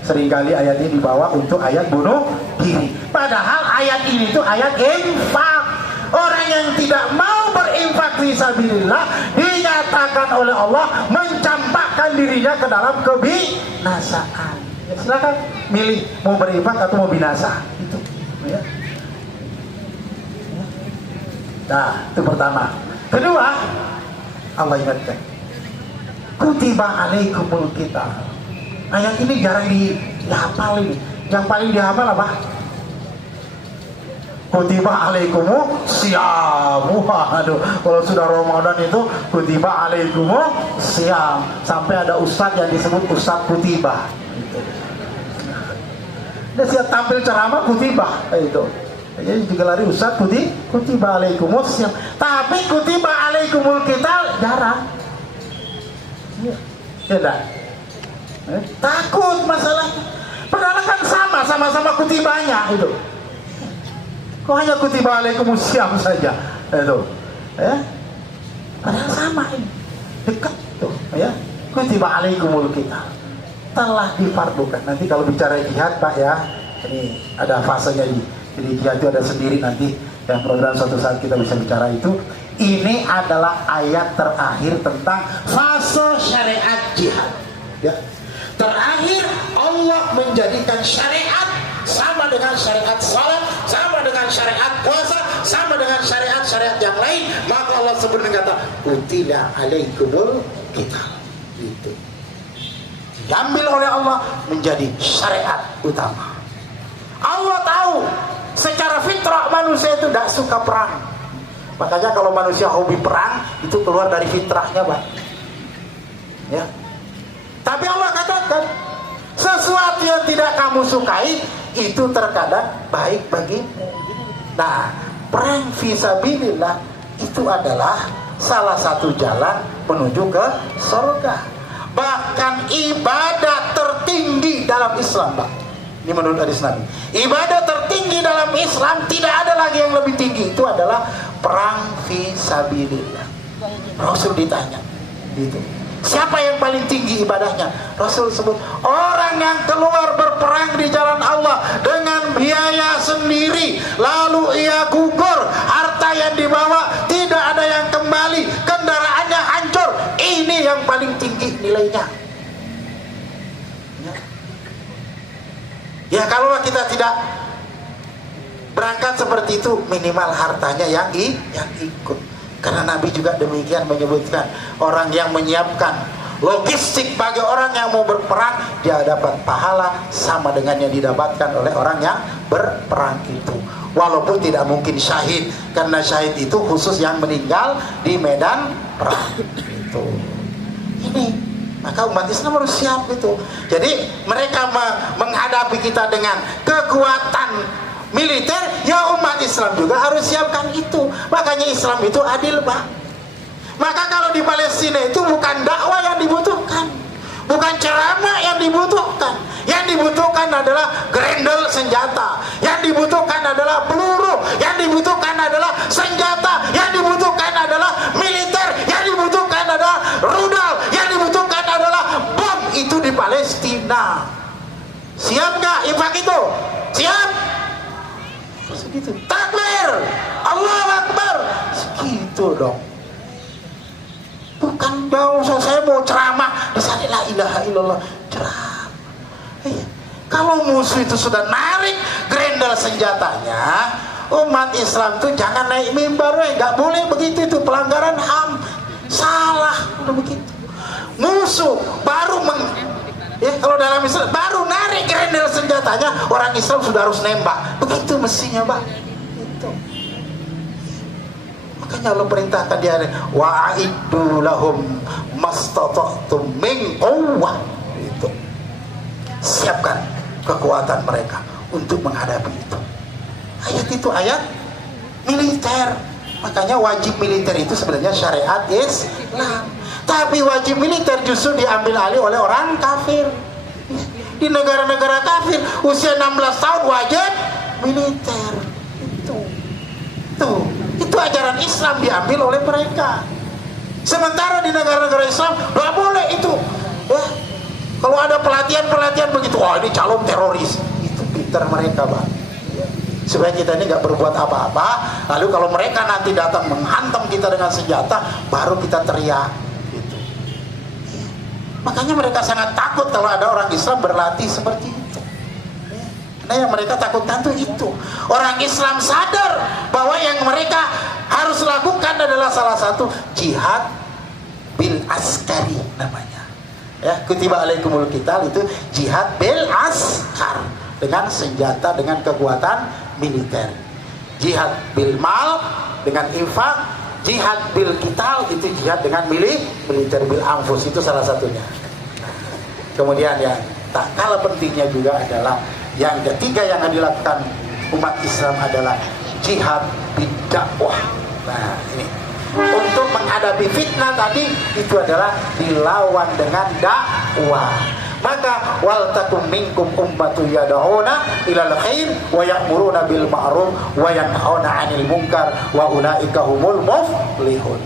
Seringkali ayat ini dibawa untuk ayat bunuh diri. Padahal ayat ini itu ayat infak. Orang yang tidak mau berinfak fisabilillah dinyatakan oleh Allah mencampakkan dirinya ke dalam kebinasaan. Ya, silakan milih mau berinfak atau mau binasa. Itu. Ya. Nah, itu pertama. Kedua, Allah ingatkan, kutiba alaikumul qital. Ayat ini jarang dihafal ini. Yang paling dihafal apa? Kutiba alaikumu siyamu. Aduh, kalau sudah Ramadan itu kutiba alaikumu siyam. Sampai ada ustadz yang disebut ustadz kutiba. Dia siap tampil ceramah kutiba itu. Jadi digelari ustadz kutiba alaikumu siyam. Tapi kutiba alaikumul qital jarang. Ya enggak? Takut masalahnya. Padahal kan sama-sama kutibanya itu. Kok hanya kutiba alaikumusiyam saja itu, ya? Padahal sama ini, dekat tuh, ya. Kutiba alaikumul qital telah difardukan. Nanti kalau bicara jihad, Pak, ya, ini ada fasenya ini. Jadi jihad itu ada sendiri nanti. Yang program suatu saat kita bisa bicara itu. Ini adalah ayat terakhir tentang fase syariat jihad. Ya. Terakhir Allah menjadikan syariat sama dengan syariat salat, sama dengan syariat puasa, sama dengan syariat-syariat yang lain. Maka Allah sebut dengan kata kutiba alaikumul qital. Itu diambil oleh Allah menjadi syariat utama. Allah tahu secara fitrah manusia itu tidak suka perang. Makanya kalau manusia hobi perang itu keluar dari fitrahnya, Pak. Ya. Tapi Allah katakan sesuatu yang tidak kamu sukai itu terkadang baik bagimu. Nah, perang fisabilillah itu adalah salah satu jalan menuju ke surga. Bahkan ibadah tertinggi dalam Islam, Pak. Ini menurut hadis Nabi. Ibadah tertinggi dalam Islam tidak ada lagi yang lebih tinggi. Itu adalah perang fisabilillah. Rasul ditanya gitu. Siapa yang paling tinggi ibadahnya? Rasul sebut orang yang keluar berperang di jalan Allah dengan biaya sendiri, lalu ia gugur, harta yang dibawa tidak ada yang kembali, kendaraannya hancur. Ini yang paling tinggi nilainya. Ya, kalau kita tidak berangkat seperti itu, minimal hartanya yang ikut. Karena Nabi juga demikian menyebutkan, orang yang menyiapkan logistik bagi orang yang mau berperang, dia dapat pahala sama dengan yang didapatkan oleh orang yang berperang itu. Walaupun tidak mungkin syahid, karena syahid itu khusus yang meninggal di medan perang itu. Ini maka umat Islam harus siap itu. Jadi mereka menghadapi kita dengan kekuatan militer, ya umat Islam juga harus siapkan itu. Makanya Islam itu adil, Pak. Maka kalau di Palestina itu bukan dakwah yang dibutuhkan, bukan ceramah yang dibutuhkan. Yang dibutuhkan adalah grendel senjata, yang dibutuhkan adalah peluru, yang dibutuhkan adalah senjata, yang dibutuhkan adalah militer, yang dibutuhkan adalah rudal, yang dibutuhkan adalah bom. Itu di Palestina. Siap nggak infak itu? Siap? Segitu. Takbir, Allahu Akbar, segitu dong. Bukan jauh, saya mau ceramah di sana la ilaha illallah, ceramah. Kalau musuh itu sudah narik grendel senjatanya, umat Islam tuh jangan naik mimbar, nggak boleh begitu, itu pelanggaran HAM, salah, udah begitu. Musuh baru kalau dalam Islam baru narik grendel senjatanya, orang Islam sudah harus nembak. Begitu mestinya, Pak. Itu. Makanya Allah perintahkan dia, wa'iddu lahum mastata'tum min quwwah. Itu. siapkan kekuatan mereka untuk menghadapi itu. Ayat itu ayat militer. Makanya wajib militer itu sebenarnya syariat Islam. Tapi wajib militer justru diambil alih oleh orang kafir. Di negara-negara kafir usia 16 tahun wajib militer. Itu ajaran Islam diambil oleh mereka. Sementara di negara-negara Islam nggak boleh itu. Ya, kalau ada pelatihan begitu, wah ini calon teroris. Itu pintar mereka, Bang. Supaya kita ini nggak berbuat apa-apa. Lalu kalau mereka nanti datang menghantam kita dengan senjata, baru kita teriak. Gitu. Makanya mereka sangat takut kalau ada orang Islam berlatih seperti itu. Nah, yang mereka takutkan tuh itu. Orang Islam sadar bahwa yang mereka harus lakukan adalah salah satu jihad bil askari namanya. Ya, kutiba alaikumul qital itu jihad bil askar, dengan senjata, dengan kekuatan militer. Jihad bil mal dengan infak, jihad bil qital itu jihad dengan militer bil anfus, itu salah satunya. Kemudian yang tak kalah pentingnya juga adalah yang ketiga yang dilakukan umat Islam adalah jihad bidakwah. Nah, ini untuk menghadapi fitnah tadi itu adalah dilawan dengan dakwah. Maka wal takum minkum ummatu yad'una ilal khair wa ya'muruna bil ma'ruf wa yanhauna 'anil munkar wa ulaika humul muflihun.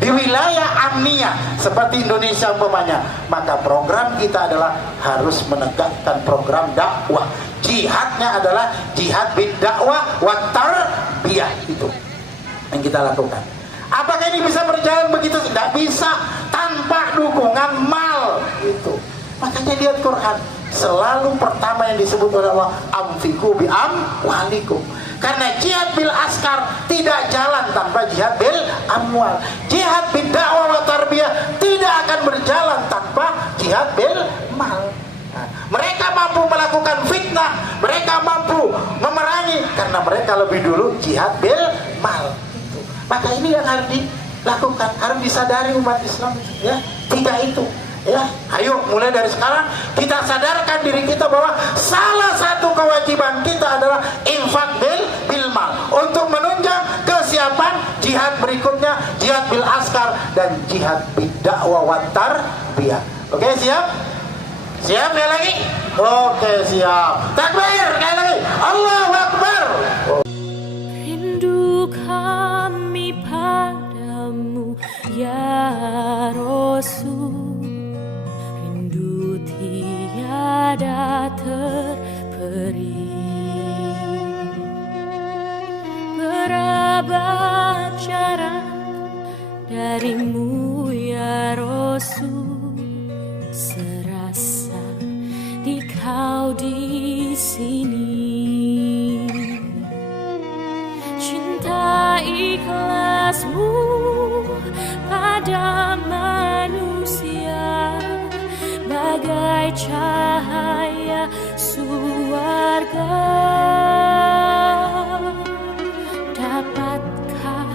Di wilayah amniyah seperti Indonesia umpamanya, maka program kita adalah harus menegakkan program dakwah. Jihadnya adalah jihad bidakwah wa tarbiyah, itu yang kita lakukan. Apakah ini bisa berjalan begitu? Tidak bisa tanpa dukungan mal itu. Makanya lihat Quran, selalu pertama yang disebut oleh Allah amfiku bi amwalikum. Karena jihad bil askar tidak jalan tanpa jihad bil amwal. Jihad bil dakwah wa tarbiyah tidak akan berjalan tanpa jihad bil mal. Nah, mereka mampu melakukan fitnah, mereka mampu memerangi karena mereka lebih dulu jihad bil mal. Maka ini yang harus dilakukan, harus disadari umat Islam, ya. Tiga itu. Ya, ayo mulai dari sekarang kita sadarkan diri kita bahwa salah satu kewajiban kita adalah infak bil mal untuk menunjang kesiapan jihad berikutnya, jihad bil askar dan jihad bidakwah wa tarbiyah. Oke, siap? Siap sekali lagi? Oke, siap. Takbir sekali lagi. Allahu Akbar. Rindu kami padamu ya Rasul, tiada terperi. Berabad jarak darimu ya Rasul, serasa di kau di sini. Cinta ikhlasmu pada manusia bagai cahaya suarga. Dapatkah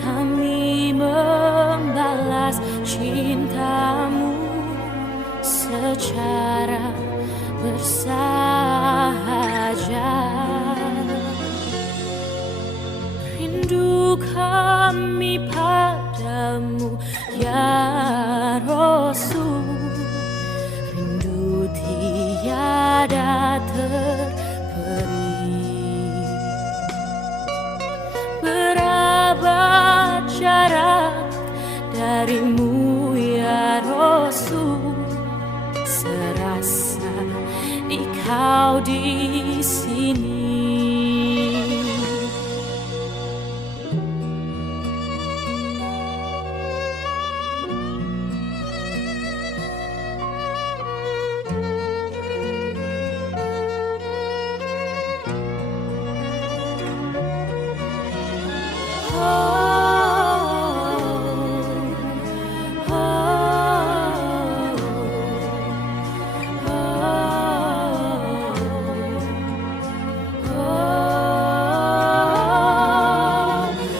kami membalas cintamu secara bersahaja? Rindu kami padamu ya Rasul, tiada terperi. Berabad jarak darimu ya Rasul, serasa di kau di